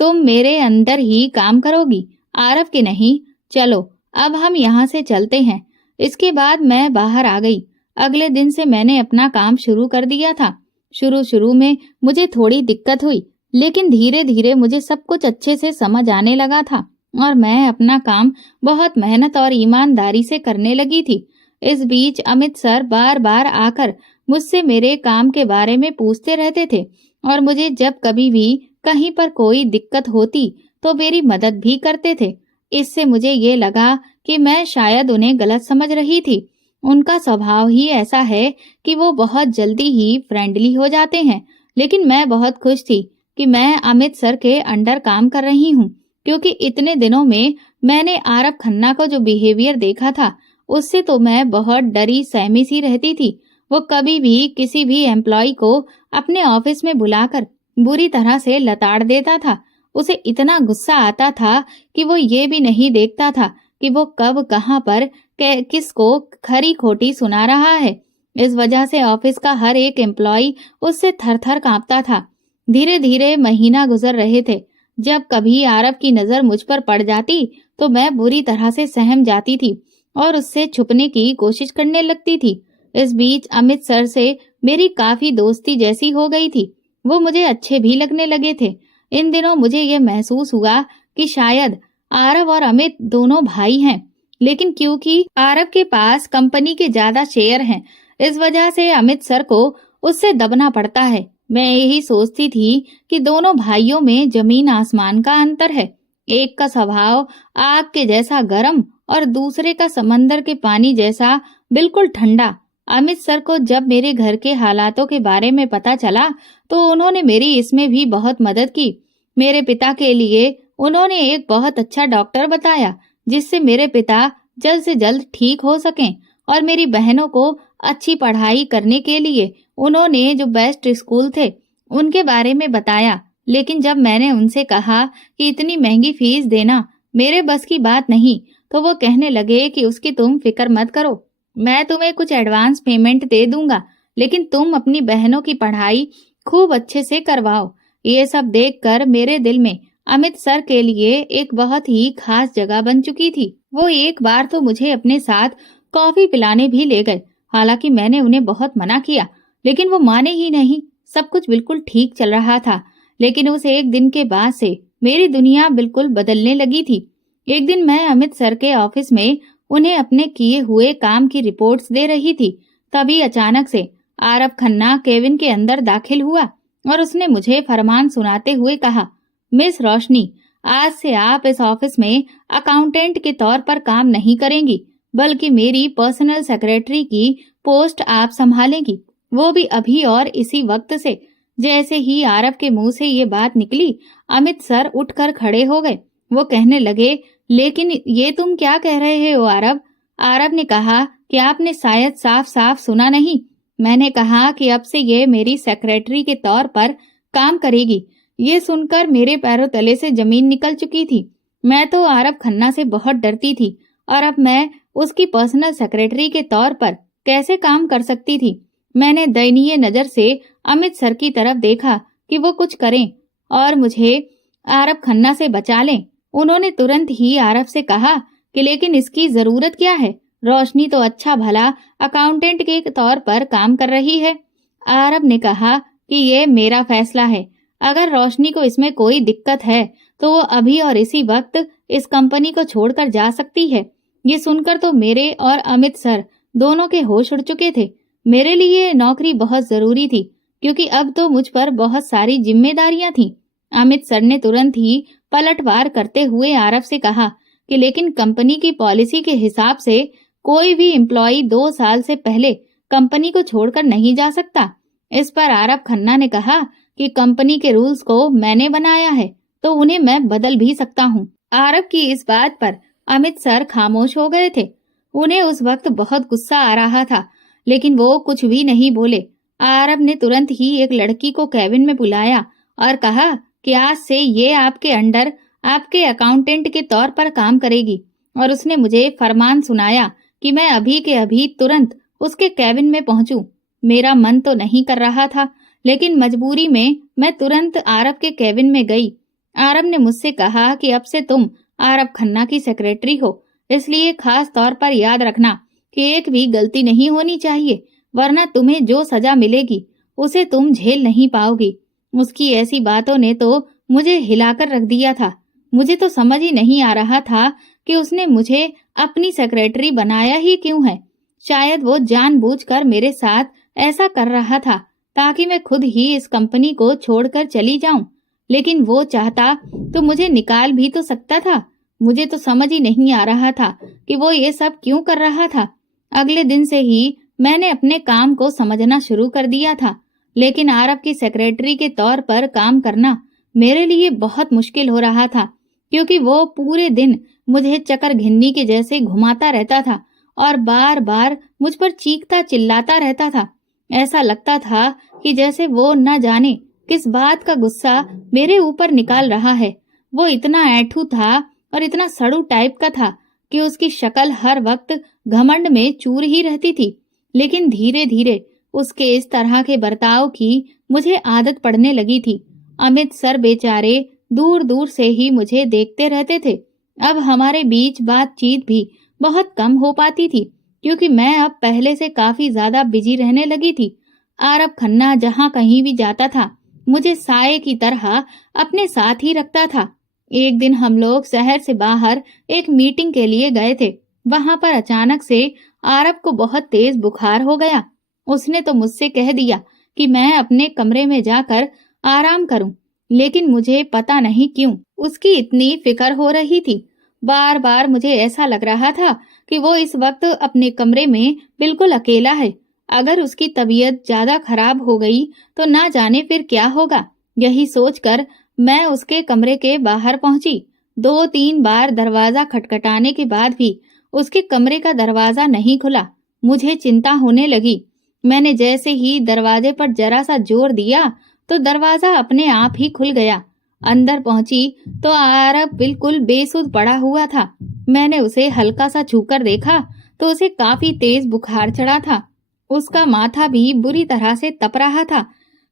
तुम मेरे अंदर ही काम करोगी, आरव के नहीं। चलो अब हम यहाँ से चलते हैं। इसके बाद मैं बाहर आ गई। अगले दिन से मैंने अपना काम शुरू कर दिया था। शुरू में मुझे थोड़ी दिक्कत हुई, लेकिन धीरे धीरे मुझे सब कुछ अच्छे से समझ आने लगा था और मैं अपना काम बहुत मेहनत और ईमानदारी से करने लगी थी। इस बीच अमित सर बार बार आकर मुझसे मेरे काम के बारे में पूछते रहते थे और मुझे जब कभी भी कहीं पर कोई दिक्कत होती तो मेरी मदद भी करते थे। इससे मुझे ये लगा कि मैं शायद उन्हें गलत समझ रही थी। उनका स्वभाव ही ऐसा है कि वो बहुत जल्दी ही फ्रेंडली हो जाते हैं, लेकिन मैं बहुत खुश थी कि मैं अमित सर के अंडर काम कर रही हूँ, क्योंकि इतने दिनों में मैंने आरव खन्ना को जो बिहेवियर देखा था उससे तो मैं बहुत डरी सहमी सी रहती थी। वो कभी भी किसी भी एम्प्लॉय को अपने ऑफिस में बुलाकर बुरी तरह से लताड़ देता था। उसे इतना गुस्सा आता था कि वो ये भी नहीं देखता था कि वो कब कहाँ पर किसको खरी खोटी सुना रहा है। इस वजह से ऑफिस का हर एक एम्प्लॉय उससे थर थर कांपता था। धीरे धीरे महीना गुजर रहे थे। जब कभी आरव की नजर मुझ पर पड़ जाती तो मैं बुरी तरह से सहम जाती थी और उससे छुपने की कोशिश करने लगती थी। इस बीच अमित सर से मेरी काफी दोस्ती जैसी हो गई थी। वो मुझे अच्छे भी लगने लगे थे। इन दिनों मुझे ये महसूस हुआ कि शायद आरव और अमित दोनों भाई हैं, लेकिन क्योंकि आरव के पास कंपनी के ज्यादा शेयर हैं, इस वजह से अमित सर को उससे दबना पड़ता है। मैं यही सोचती थी कि दोनों भाइयों में जमीन आसमान का अंतर है। एक का स्वभाव आग के जैसा गर्म और दूसरे का समंदर के पानी जैसा बिल्कुल ठंडा। अमित सर को जब मेरे घर के हालातों के बारे में पता चला तो उन्होंने मेरी इसमें भी बहुत मदद की। मेरे पिता के लिए उन्होंने एक बहुत अच्छा डॉक्टर बताया, जिससे मेरे पिता जल्द से जल्द ठीक हो सकें, और मेरी बहनों को अच्छी पढ़ाई करने के लिए उन्होंने जो बेस्ट स्कूल थे उनके बारे में बताया। लेकिन जब मैंने उनसे कहा कि इतनी महंगी फीस देना मेरे बस की बात नहीं, तो वो कहने लगे कि उसकी तुम फिक्र मत करो, मैं तुम्हें कुछ एडवांस पेमेंट दे दूंगा, लेकिन तुम अपनी बहनों की पढ़ाई खूब अच्छे से करवाओ। ये सब देखकर मेरे दिल में अमित सर के लिए एक बहुत ही खास जगह बन चुकी थी। वो एक बार तो मुझे अपने साथ कॉफी पिलाने भी ले गए। हालांकि मैंने उन्हें बहुत मना किया, लेकिन वो माने ही नहीं। सब कुछ बिल्कुल ठीक चल रहा था, लेकिन उस एक दिन के बाद से मेरी दुनिया बिल्कुल बदलने लगी थी। एक दिन मैं अमित सर के ऑफिस में उन्हें अपने किए हुए काम की रिपोर्ट्स दे रही थी। तभी अचानक से आरव खन्ना केविन के अंदर दाखिल हुआ और उसने मुझे फरमान सुनाते हुए कहा, मिस रोशनी, आज से आप इस ऑफिस में अकाउंटेंट के तौर पर काम नहीं करेंगी, बल्कि मेरी पर्सनल सेक्रेटरी की पोस्ट आप संभालेंगी, वो भी अभी और इसी वक्त से। जैसे ही आरव के मुंह से ये बात निकली, अमित सर उठकर खड़े हो गए। वो कहने लगे, लेकिन ये तुम क्या कह रहे हो आरव? आरव ने कहा कि आपने शायद साफ साफ सुना नहीं। मैंने कहा कि अब से ये मेरी सेक्रेटरी के तौर पर काम करेगी। ये सुनकर मेरे पैरों तले से जमीन निकल चुकी थी। मैं तो आरव खन्ना से बहुत डरती थी, और अब मैं उसकी पर्सनल सेक्रेटरी के तौर पर कैसे काम कर सकती थी। मैंने दयनीय नजर से अमित सर की तरफ देखा कि वो कुछ करें और मुझे आरव खन्ना से बचा लें। उन्होंने तुरंत ही आरव से कहा कि लेकिन इसकी जरूरत क्या है, रोशनी तो अच्छा भला अकाउंटेंट के तौर पर काम कर रही है। आरव ने कहा कि ये मेरा फैसला है, अगर रोशनी को इसमें कोई दिक्कत है तो वो अभी और इसी वक्त इस कंपनी को छोड़कर जा सकती है। ये सुनकर तो मेरे और अमित सर दोनों के होश उड़ चुके थे। मेरे लिए नौकरी बहुत जरूरी थी, क्योंकि अब तो मुझ पर बहुत सारी जिम्मेदारियां थीं। अमित सर ने तुरंत ही पलटवार करते हुए आरव से कहा कि लेकिन कंपनी की पॉलिसी के हिसाब से कोई भी एम्प्लॉय 2 साल से पहले कंपनी को छोड़कर नहीं जा सकता। इस पर आरव खन्ना ने कहा कि कंपनी के रूल्स को मैंने बनाया है, तो उन्हें मैं बदल भी सकता हूँ। आरव की इस बात पर अमित सर खामोश हो गए थे। उन्हें उस वक्त बहुत गुस्सा आ रहा था, लेकिन वो कुछ भी नहीं बोले। आरव ने तुरंत ही एक लड़की को केबिन में बुलाया और कहा कि आज से ये आपके अंडर आपके अकाउंटेंट के तौर पर काम करेगी, और उसने मुझे फरमान सुनाया कि मैं अभी के अभी तुरंत उसके केबिन में पहुंचूं। मेरा मन तो नहीं कर रहा था, लेकिन मजबूरी में मैं तुरंत आरव के केबिन में गई। आरव ने मुझसे कहा कि अब से तुम आरव खन्ना की सेक्रेटरी हो, इसलिए खास तौर पर याद रखना कि एक भी गलती नहीं होनी चाहिए, वरना तुम्हें जो सजा मिलेगी उसे तुम झेल नहीं पाओगी। उसकी ऐसी बातों ने तो मुझे हिलाकर रख दिया था। मुझे तो समझ ही नहीं आ रहा था कि उसने मुझे अपनी सेक्रेटरी बनाया ही क्यों है। शायद वो जानबूझकर मेरे साथ ऐसा कर रहा था ताकि मैं खुद ही इस कंपनी को छोड़कर चली जाऊं, लेकिन वो चाहता तो मुझे निकाल भी तो सकता था। मुझे तो समझ ही नहीं आ रहा था कि वो ये सब क्यों कर रहा था। अगले दिन से ही मैंने अपने काम को समझना शुरू कर दिया था, लेकिन आरव की सेक्रेटरी के तौर पर काम करना मेरे लिए बहुत मुश्किल हो रहा था, क्योंकि वो पूरे दिन मुझे चकर घिन्नी के जैसे घुमाता रहता था और बार बार मुझ पर चीखता चिल्लाता रहता था। ऐसा लगता था कि जैसे वो न जाने किस बात का गुस्सा मेरे ऊपर निकाल रहा है। वो इतना ऐठू था और इतना सड़ू टाइप का था कि उसकी शक्ल हर वक्त घमंड में चूर ही रहती थी। लेकिन धीरे धीरे उसके इस तरह के बर्ताव की मुझे आदत पड़ने लगी थी। अमित सर बेचारे दूर दूर से ही मुझे देखते रहते थे। अब हमारे बीच बातचीत भी बहुत कम हो पाती थी, क्योंकि मैं अब पहले से काफी ज्यादा बिजी रहने लगी थी। आरव खन्ना जहाँ कहीं भी जाता था मुझे साये की तरह अपने साथ ही रखता था। एक दिन हम लोग शहर से बाहर एक मीटिंग के लिए गए थे। वहां पर अचानक से आरब को बहुत तेज बुखार हो गया। उसने तो मुझसे कह दिया कि मैं अपने कमरे में जाकर आराम करूं, लेकिन मुझे पता नहीं क्यों उसकी इतनी फिक्र हो रही थी। बार बार मुझे ऐसा लग रहा था कि वो इस वक्त अपने कमरे में बिल्कुल अकेला है। अगर उसकी तबीयत ज्यादा खराब हो गई तो ना जाने फिर क्या होगा। यही सोचकर मैं उसके कमरे के बाहर पहुंची। 2-3 बार दरवाजा खटखटाने के बाद भी उसके कमरे का दरवाजा नहीं खुला। मुझे चिंता होने लगी। मैंने जैसे ही दरवाजे पर जरा सा जोर दिया तो दरवाजा अपने आप ही खुल गया। अंदर पहुंची तो आरब बिल्कुल बेसुध पड़ा हुआ था। मैंने उसे हल्का सा छूकर देखा तो उसे काफी तेज बुखार चढ़ा था। उसका माथा भी बुरी तरह से तप रहा था।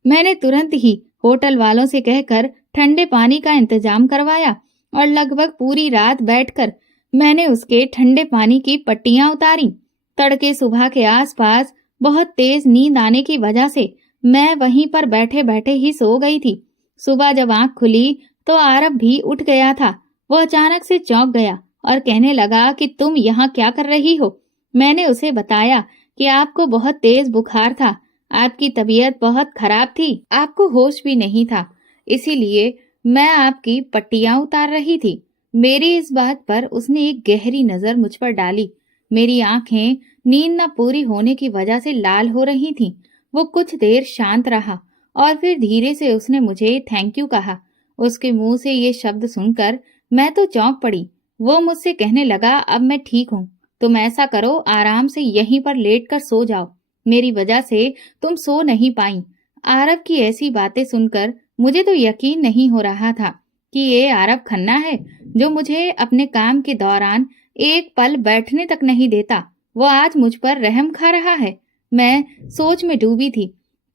मैंने तुरंत ही होटल वालों से कहकर ठंडे पानी का इंतजाम करवाया और लगभग पूरी रात बैठकर मैंने उसके ठंडे पानी की पट्टियां उतारी। तड़के सुबह के आसपास बहुत तेज नींद आने की वजह से मैं वहीं पर बैठे बैठे ही सो गई थी। सुबह जब आंख खुली तो आरब भी उठ गया था। वो अचानक से चौंक गया और कहने लगा कि तुम यहाँ क्या कर रही हो। मैंने उसे बताया कि आपको बहुत तेज बुखार था, आपकी तबीयत बहुत खराब थी, आपको होश भी नहीं था, इसीलिए मैं आपकी पट्टियां उतार रही थी। मेरी इस बात पर उसने एक गहरी नजर मुझ पर डाली। मेरी आंखें नींद न पूरी होने की वजह से लाल हो रही थीं। वो कुछ देर शांत रहा और फिर धीरे से उसने मुझे थैंक यू कहा। उसके मुंह से ये शब्द सुनकर मैं तो चौंक पड़ी। वो मुझसे कहने लगा, अब मैं ठीक हूँ, तुम ऐसा करो, आराम से यहीं पर लेट कर सो जाओ, मेरी वजह से तुम सो नहीं पाई। आरब की ऐसी बातें सुनकर मुझे तो यकीन नहीं हो रहा था कि ये आरब खन्ना है जो मुझे अपने काम के दौरान एक पल बैठने तक नहीं देता। वो आज मुझ पर रहम खा रहा है। मैं सोच में डूबी थी।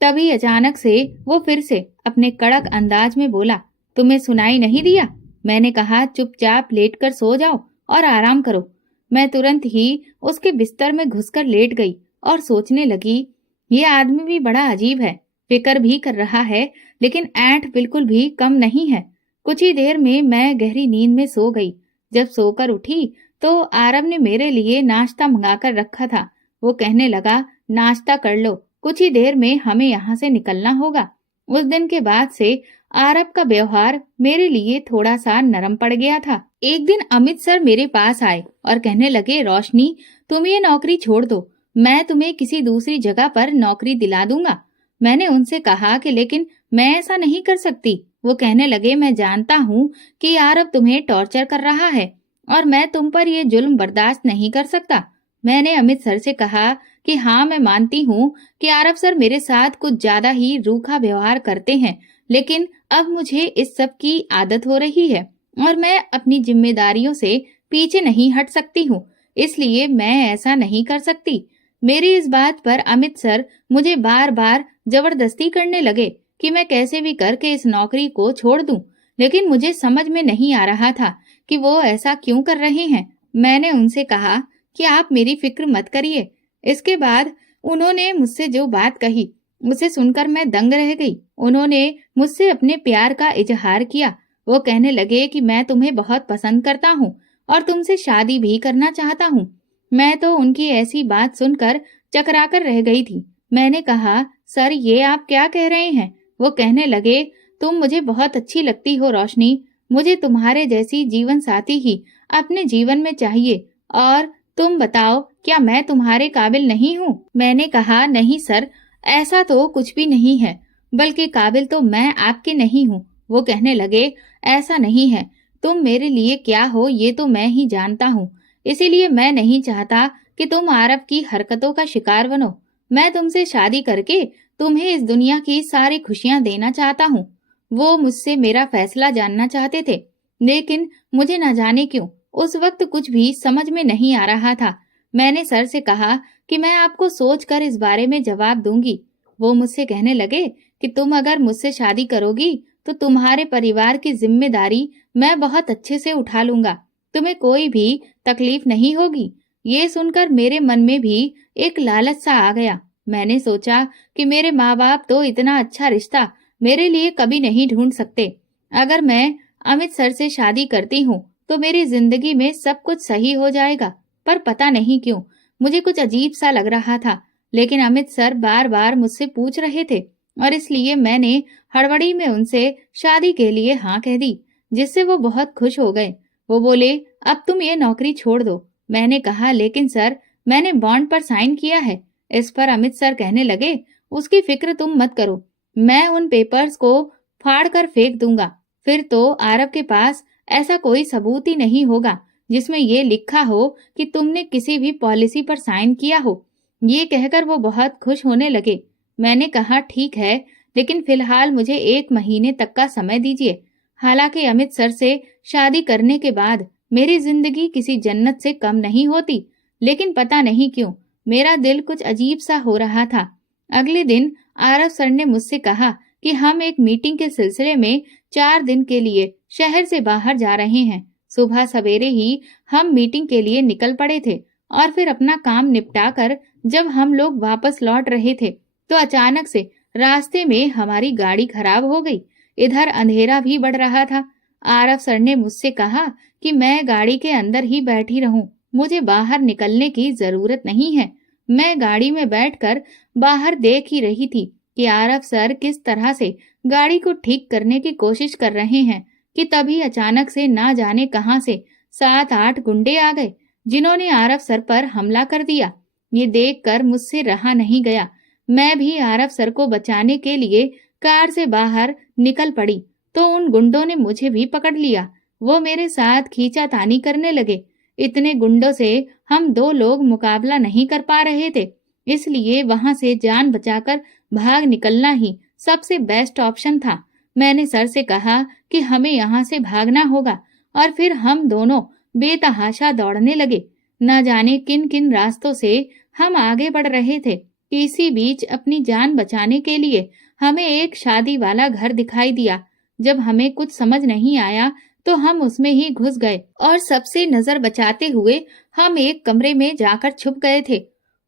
तभी अचानक से वो फिर से अपने कड़क अंदाज में बोला, तुम्हें सुनाई नहीं दिया? मैंने कहा चुपचाप लेटकर सो जाओ और आराम करो। मैं तुरंत ही उसके बिस्तर में घुसकर लेट गई और सोचने लगी, ये आदमी भी बड़ा अजीब है, फिक्र भी कर रहा है लेकिन ऐंठ बिल्कुल भी कम नहीं है। कुछ ही देर में मैं गहरी नींद में सो गई। जब सोकर उठी तो आरब ने मेरे लिए नाश्ता मंगाकर रखा था। वो कहने लगा, नाश्ता कर लो, कुछ ही देर में हमें यहाँ से निकलना होगा। उस दिन के बाद से आरब का व्यवहार मेरे लिए थोड़ा सा नरम पड़ गया था। एक दिन अमित सर मेरे पास आए और कहने लगे, रोशनी तुम ये नौकरी छोड़ दो, मैं तुम्हें किसी दूसरी जगह पर नौकरी दिला दूंगा। मैंने उनसे कहा कि लेकिन मैं ऐसा नहीं कर सकती। वो कहने लगे, मैं जानता हूँ कि आरब तुम्हें टॉर्चर कर रहा है और मैं तुम पर ये जुल्म बर्दाश्त नहीं कर सकता। मैंने अमित सर से कहा कि हाँ, मैं मानती हूँ कि आरब सर मेरे साथ कुछ ज्यादा ही रूखा व्यवहार करते हैं, लेकिन अब मुझे इस सब की आदत हो रही है और मैं अपनी जिम्मेदारियों से पीछे नहीं हट सकती हूँ, इसलिए मैं ऐसा नहीं कर सकती। मेरी इस बात पर अमित सर मुझे बार बार जबरदस्ती करने लगे कि मैं कैसे भी करके इस नौकरी को छोड़ दूं, लेकिन मुझे समझ में नहीं आ रहा था कि वो ऐसा क्यों कर रहे हैं। मैंने उनसे कहा कि आप मेरी फिक्र मत करिए। इसके बाद उन्होंने मुझसे जो बात कही उसे सुनकर मैं दंग रह गई। उन्होंने मुझसे अपने प्यार का इजहार किया। वो कहने लगे कि मैं तुम्हें बहुत पसंद करता हूँ और तुमसे शादी भी करना चाहता हूँ। मैं तो उनकी ऐसी बात सुनकर चकराकर रह गई थी। मैंने कहा, सर ये आप क्या कह रहे हैं? वो कहने लगे, तुम मुझे बहुत अच्छी लगती हो रोशनी, मुझे तुम्हारे जैसी जीवन साथी ही अपने जीवन में चाहिए, और तुम बताओ क्या मैं तुम्हारे काबिल नहीं हूँ? मैंने कहा, नहीं सर, ऐसा तो कुछ भी नहीं है, बल्कि काबिल तो मैं आपके नहीं हूँ। वो कहने लगे, ऐसा नहीं है, तुम मेरे लिए क्या हो ये तो मैं ही जानता हूँ, इसीलिए मैं नहीं चाहता कि तुम आरब की हरकतों का शिकार बनो। मैं तुमसे शादी करके तुम्हें इस दुनिया की सारी खुशियां देना चाहता हूँ। वो मुझसे मेरा फैसला जानना चाहते थे, लेकिन मुझे न जाने क्यों उस वक्त कुछ भी समझ में नहीं आ रहा था। मैंने सर से कहा कि मैं आपको सोचकर इस बारे में जवाब दूंगी। वो मुझसे कहने लगे कि तुम अगर मुझसे शादी करोगी तो तुम्हारे परिवार की जिम्मेदारी मैं बहुत अच्छे से उठा लूंगा, तुम्हें कोई भी तकलीफ नहीं होगी। ये सुनकर मेरे मन में भी एक लालच सा आ गया। मैंने सोचा कि मेरे माँ बाप तो इतना अच्छा रिश्ता मेरे लिए कभी नहीं ढूंढ सकते। अगर मैं अमित सर से शादी करती हूँ तो मेरी जिंदगी में सब कुछ सही हो जाएगा। पर पता नहीं क्यों मुझे कुछ अजीब सा लग रहा था। लेकिन अमित सर बार बार मुझसे पूछ रहे थे और इसलिए मैंने हड़बड़ी में उनसे शादी के लिए हाँ कह दी, जिससे वो बहुत खुश हो गए। वो बोले, अब तुम ये नौकरी छोड़ दो। मैंने कहा, लेकिन सर मैंने बॉन्ड पर साइन किया है। इस पर अमित सर कहने लगे, उसकी फिक्र तुम मत करो, मैं उन पेपर्स को फाड़ कर फेंक दूंगा। फिर तो आरव के पास ऐसा कोई सबूत ही नहीं होगा जिसमें ये लिखा हो कि तुमने किसी भी पॉलिसी पर साइन किया हो। ये कहकर वो बहुत खुश होने लगे। मैंने कहा, ठीक है, लेकिन फिलहाल मुझे 1 महीने तक का समय दीजिए। हालांकि अमित सर से शादी करने के बाद मेरी जिंदगी किसी जन्नत से कम नहीं होती, लेकिन पता नहीं क्यों मेरा दिल कुछ अजीब सा हो रहा था। अगले दिन आरव सर ने मुझसे कहा कि हम एक मीटिंग के सिलसिले में 4 दिन के लिए शहर से बाहर जा रहे हैं। सुबह सवेरे ही हम मीटिंग के लिए निकल पड़े थे और फिर अपना काम निपटा कर जब हम लोग वापस लौट रहे थे तो अचानक से रास्ते में हमारी गाड़ी खराब हो गई। इधर अंधेरा भी बढ़ रहा था। आरव सर ने मुझसे कहा कि मैं गाड़ी के अंदर ही बैठी रहूं, मुझे बाहर निकलने की जरूरत नहीं है। मैं गाड़ी में बैठकर बाहर देख ही रही थी कि आरव सर किस तरह से गाड़ी को ठीक करने की कोशिश कर रहे हैं कि तभी अचानक से ना जाने कहां से 7-8 गुंडे आ गए, जिन्होंने आरव सर पर हमला कर दिया। ये देखकर मुझसे रहा नहीं गया। मैं भी आरव सर को बचाने के लिए कार से बाहर निकल पड़ी तो उन गुंडों ने मुझे भी पकड़ लिया। वो मेरे साथ खींचातानी करने लगे। इतने गुंडों से हम 2 लोग मुकाबला नहीं कर पा रहे थे, इसलिए वहां से जान बचाकर भाग निकलना ही सबसे बेस्ट ऑप्शन था। मैंने सर से कहा कि हमें यहाँ से भागना होगा और फिर हम दोनों बेतहाशा दौड़ने लगे। न जाने किन किन रास्तों से हम आगे बढ़ रहे थे। इसी बीच अपनी जान बचाने के लिए हमें एक शादी वाला घर दिखाई दिया। जब हमें कुछ समझ नहीं आया तो हम उसमें ही घुस गए और सबसे नजर बचाते हुए हम एक कमरे में जाकर छुप गए थे।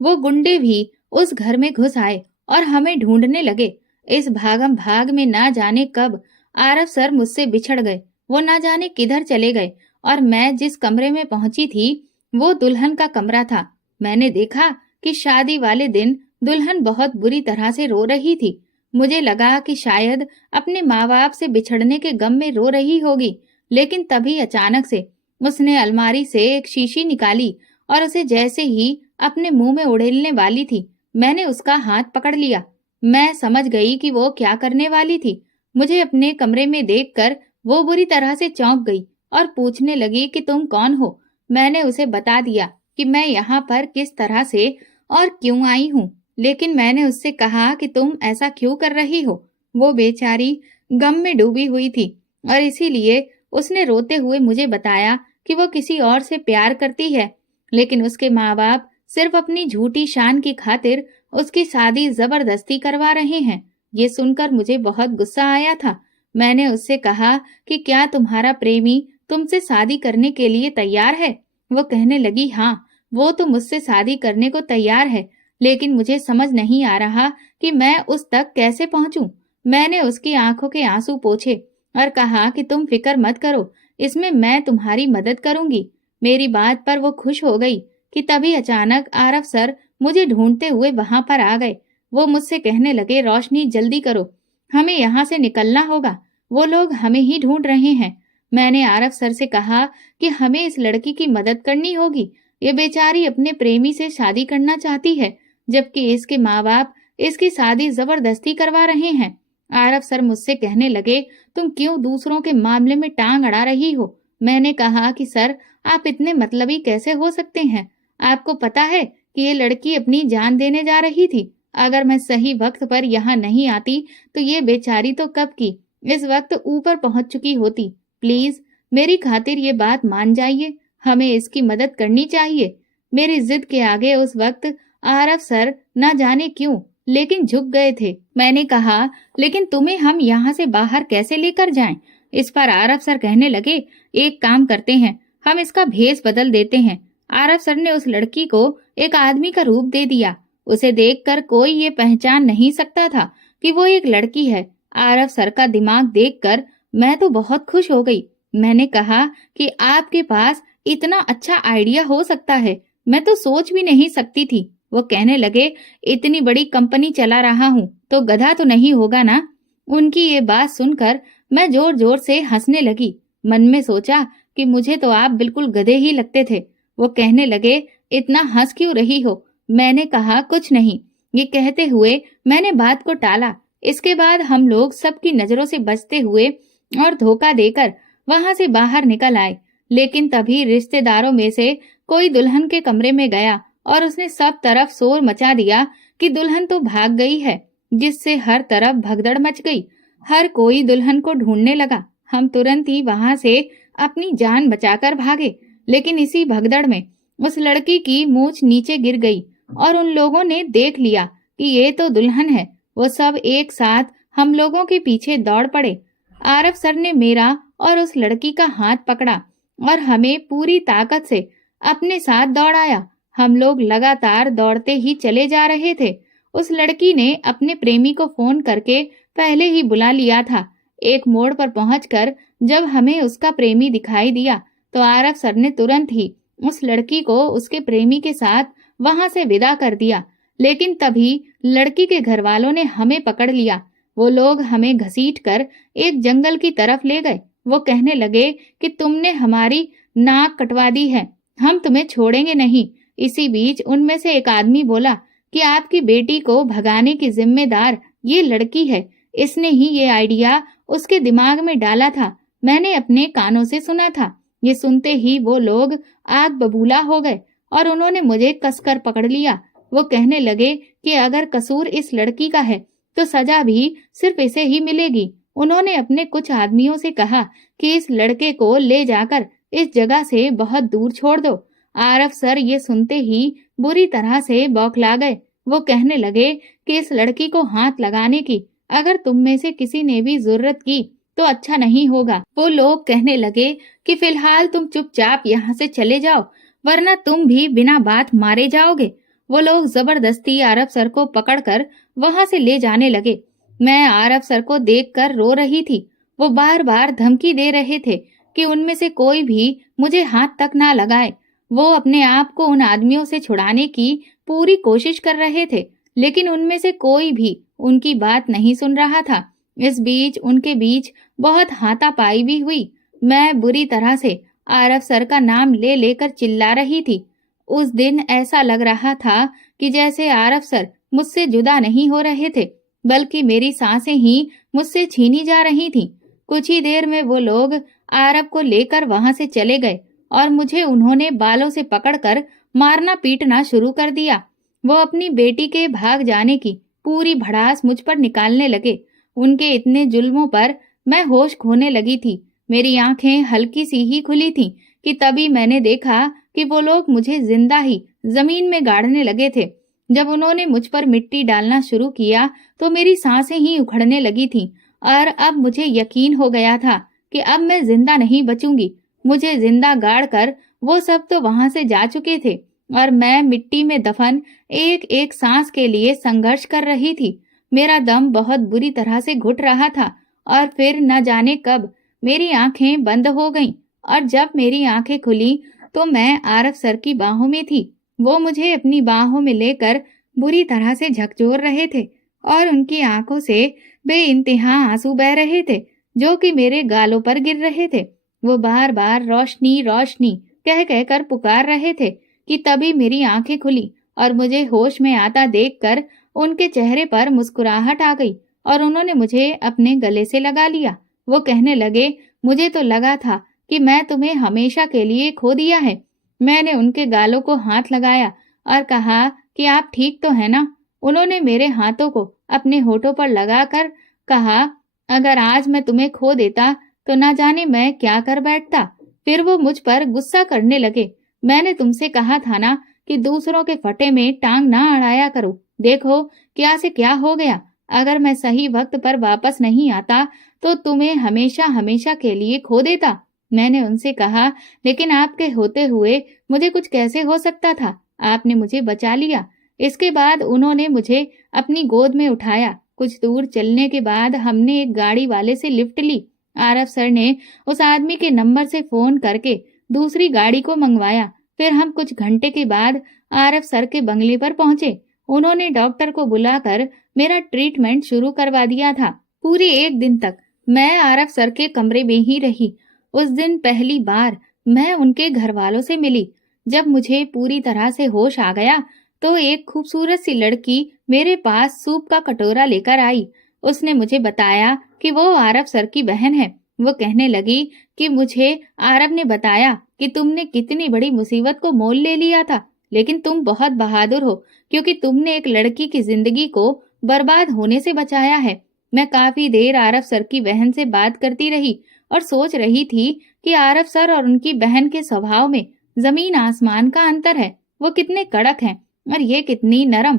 वो गुंडे भी उस घर में घुस आए और हमें ढूंढने लगे। इस भागम भाग में ना जाने कब आरव सर मुझसे बिछड़ गए। वो ना जाने किधर चले गए और मैं जिस कमरे में पहुंची थी वो दुल्हन का कमरा था। मैंने देखा कि शादी वाले दिन दुल्हन बहुत बुरी तरह से रो रही थी। मुझे लगा कि शायद अपने माँ बाप से बिछड़ने के गम में रो रही होगी, लेकिन तभी अचानक से उसने अलमारी से एक शीशी निकाली और उसे जैसे ही अपने मुंह में उड़ेलने वाली थी, मैंने उसका हाथ पकड़ लिया। मैं समझ गई कि वो क्या करने वाली थी। मुझे अपने कमरे में देखकर वो बुरी तरह से चौंक गई और पूछने लगी कि तुम कौन हो। मैंने उसे बता दिया कि मैं यहाँ पर किस तरह से और क्यों आई हूँ, लेकिन मैंने उससे कहा कि तुम ऐसा क्यों कर रही हो। वो बेचारी गम में डूबी हुई थी और इसीलिए उसने रोते हुए मुझे बताया कि वो किसी और से प्यार करती है, लेकिन उसके माँ बाप सिर्फ अपनी झूठी शान की खातिर उसकी शादी जबरदस्ती करवा रहे हैं। ये सुनकर मुझे बहुत गुस्सा आया था। मैंने उससे कहा कि क्या तुम्हारा प्रेमी तुमसे शादी करने के लिए तैयार है। वो कहने लगी, हाँ, वो तो मुझसे शादी करने को तैयार है, लेकिन मुझे समझ नहीं आ रहा कि मैं उस तक कैसे पहुंचूं। मैंने उसकी आंखों के आंसू पोंछे और कहा कि तुम फिक्र मत करो, इसमें मैं तुम्हारी मदद करूंगी। मेरी बात पर वो खुश हो गई कि तभी अचानक आरव सर मुझे ढूंढते हुए वहां पर आ गए। वो मुझसे कहने लगे, रोशनी जल्दी करो, हमें यहाँ से निकलना होगा, वो लोग हमें ही ढूंढ रहे हैं। मैंने आरव सर से कहा कि हमें इस लड़की की मदद करनी होगी। ये बेचारी अपने प्रेमी से शादी करना चाहती है, जबकि इसके माँ बाप इसकी शादी जबरदस्ती करवा रहे हैं। आरव सर मुझसे कहने लगे, तुम क्यों दूसरों के मामले में टांग अड़ा रही हो। मैंने कहा कि सर, आप इतने मतलबी कैसे हो सकते हैं। आपको पता है कि ये लड़की अपनी जान देने जा रही थी। अगर मैं सही वक्त पर यहाँ नहीं आती तो ये बेचारी तो कब की इस वक्त ऊपर पहुंच चुकी होती। प्लीज मेरी खातिर ये बात मान जाइए, हमें इसकी मदद करनी चाहिए। मेरी जिद के आगे उस वक्त आरव सर न जाने क्यों लेकिन झुक गए थे। मैंने कहा, लेकिन तुम्हें हम यहाँ से बाहर कैसे लेकर जाएं? इस पर आरव सर कहने लगे, एक काम करते हैं, हम इसका भेष बदल देते हैं। आरव सर ने उस लड़की को एक आदमी का रूप दे दिया। उसे देखकर कोई ये पहचान नहीं सकता था कि वो एक लड़की है। आरव सर का दिमाग देखकर मैं तो बहुत खुश हो गई। मैंने कहा कि आपके पास इतना अच्छा आइडिया हो सकता है, मैं तो सोच भी नहीं सकती थी। वो कहने लगे, इतनी बड़ी कंपनी चला रहा हूँ तो गधा तो नहीं होगा ना। उनकी ये बात सुनकर मैं जोर जोर से हंसने लगी। मन में सोचा कि मुझे तो आप बिल्कुल गधे ही लगते थे। वो कहने लगे, इतना हंस क्यों रही हो? मैंने कहा, कुछ नहीं। ये कहते हुए मैंने बात को टाला। इसके बाद हम लोग सबकी नजरों से बचते हुए और धोखा देकर वहां से बाहर निकल आए। लेकिन तभी रिश्तेदारों में से कोई दुल्हन के कमरे में गया और उसने सब तरफ शोर मचा दिया कि दुल्हन तो भाग गई है, जिससे हर तरफ भगदड़ मच गई। हर कोई दुल्हन को ढूंढने लगा। हम तुरंत ही वहां से अपनी जान बचाकर भागे। लेकिन इसी भगदड़ में उस लड़की की मूंछ नीचे गिर गई और उन लोगों ने देख लिया कि ये तो दुल्हन है। वो सब एक साथ हम लोगों के पीछे दौड़ पड़े। आरव सर ने मेरा और उस लड़की का हाथ पकड़ा और हमें पूरी ताकत से अपने साथ दौड़ाया। हम लोग लगातार दौड़ते ही चले जा रहे थे। उस लड़की ने अपने प्रेमी को फोन करके पहले ही बुला लिया था। एक मोड़ पर पहुंचकर जब हमें उसका प्रेमी दिखाई दिया तो आरव सर ने तुरंत ही उस लड़की को उसके प्रेमी के साथ वहां से विदा कर दिया। लेकिन तभी लड़की के घर वालों ने हमें पकड़ लिया। वो लोग हमें घसीटकर एक जंगल की तरफ ले गए। वो कहने लगे कि तुमने हमारी नाक कटवा दी है, हम तुम्हें छोड़ेंगे नहीं। इसी बीच उनमें से एक आदमी बोला कि आपकी बेटी को भगाने की जिम्मेदार ये लड़की है, इसने ही ये आइडिया उसके दिमाग में डाला था। मैंने अपने कानों से सुना था। ये सुनते ही वो लोग आग बबूला हो गए और उन्होंने मुझे कसकर पकड़ लिया। वो कहने लगे कि अगर कसूर इस लड़की का है तो सजा भी सिर्फ इसे ही मिलेगी। उन्होंने अपने कुछ आदमियों से कहा कि इस लड़के को ले जाकर इस जगह से बहुत दूर छोड़ दो। आरव सर ये सुनते ही बुरी तरह से बौखला गए। वो कहने लगे कि इस लड़की को हाथ लगाने की अगर तुम में से किसी ने भी जरूरत की तो अच्छा नहीं होगा। वो लोग कहने लगे कि फिलहाल तुम चुपचाप यहाँ से चले जाओ, वरना तुम भी बिना बात मारे जाओगे। वो लोग जबरदस्ती आरव सर को पकड़कर वहां से ले जाने लगे। मैं आरव सर को देखकर रो रही थी। वो बार बार धमकी दे रहे थे कि उनमें से कोई भी मुझे हाथ तक ना लगाए। वो अपने आप को उन आदमियों से छुड़ाने की पूरी कोशिश कर रहे थे, लेकिन उनमें से कोई भी उनकी बात नहीं सुन रहा था। इस बीच उनके बीच बहुत हाथापाई भी हुई। मैं बुरी तरह से आरव सर का नाम ले लेकर चिल्ला रही थी। उस दिन ऐसा लग रहा था कि जैसे आरव सर मुझसे जुदा नहीं हो रहे थे, बल्कि मेरी सांसें ही मुझसे छीनी जा रही थीं। कुछ ही देर में वो लोग आरव को लेकर वहां से चले गए और मुझे उन्होंने बालों से पकड़कर मारना पीटना शुरू कर दिया। वो अपनी बेटी के भाग जाने की पूरी भड़ास मुझ पर निकालने लगे। उनके इतने जुल्मों पर मैं होश खोने लगी थी। मेरी आंखें हल्की सी ही खुली थीं कि तभी मैंने देखा कि वो लोग मुझे जिंदा ही जमीन में गाड़ने लगे थे। जब उन्होंने मुझ पर मिट्टी डालना शुरू किया तो मेरी सांसें ही उखड़ने लगी थीं और अब मुझे यकीन हो गया था कि अब मैं जिंदा नहीं बचूंगी। मुझे जिंदा गाड़ कर वो सब तो वहां से जा चुके थे और मैं मिट्टी में दफन एक एक सांस के लिए संघर्ष कर रही थी। मेरा दम बहुत बुरी तरह से घुट रहा था और फिर न जाने कब मेरी आंखें बंद हो गईं और जब मेरी आंखें खुली तो मैं आरव सर की बाहों में थी। वो मुझे अपनी बाहों में लेकर बुरी तरह से झकझोर रहे थे और उनकी आंखों से बेइंतहा आंसू बह रहे थे जो कि मेरे गालों पर गिर रहे थे। वो बार बार रोशनी रोशनी कह कहकर पुकार रहे थे कि तभी मेरी आंखें खुली और मुझे होश में आता देखकर उनके चेहरे पर मुस्कुराहट आ गई और उन्होंने मुझे अपने गले से लगा लिया। वो कहने लगे, मुझे तो लगा था कि मैं तुम्हें हमेशा के लिए खो दिया है। मैंने उनके गालों को हाथ लगाया और कहा कि आप ठीक तो है ना। उन्होंने मेरे हाथों को अपने होठों पर लगाकर कहा, अगर आज मैं तुम्हें खो देता तो ना जाने मैं क्या कर बैठता। फिर वो मुझ पर गुस्सा करने लगे। मैंने तुमसे कहा था ना कि दूसरों के फटे में टांग ना अड़ाया करो। देखो क्या से क्या हो गया। अगर मैं सही वक्त पर वापस नहीं आता तो तुम्हें हमेशा हमेशा के लिए खो देता। मैंने उनसे कहा, लेकिन आपके होते हुए मुझे कुछ कैसे हो सकता था। आपने मुझे बचा लिया। इसके बाद उन्होंने मुझे अपनी गोद में उठाया। कुछ दूर चलने के बाद हमने एक गाड़ी वाले से लिफ्ट ली। आरव सर ने उस आदमी के नंबर से फोन करके दूसरी गाड़ी को मंगवाया। फिर हम कुछ घंटे के बाद आरव सर के बंगले पर पहुंचे। उन्होंने डॉक्टर को बुलाकर मेरा ट्रीटमेंट शुरू करवा दिया था। पूरे 1 दिन तक मैं आरव सर के कमरे में ही रही। उस दिन पहली बार मैं उनके घर वालों से मिली। जब मुझे पूरी तरह से होश आ गया तो एक खूबसूरत सी लड़की मेरे पास सूप का कटोरा लेकर आई। उसने मुझे बताया कि वो आरव सर की बहन है। वो कहने लगी कि मुझे आरव ने बताया कि तुमने कितनी बड़ी मुसीबत को मोल ले लिया था, लेकिन तुम बहुत बहादुर हो क्योंकि तुमने एक लड़की की जिंदगी को बर्बाद होने से बचाया है। मैं काफी देर आरव सर की बहन से बात करती रही और सोच रही थी कि आरव सर और उनकी बहन के स्वभाव में जमीन आसमान का अंतर है। वो कितने कड़क हैं और ये कितनी नरम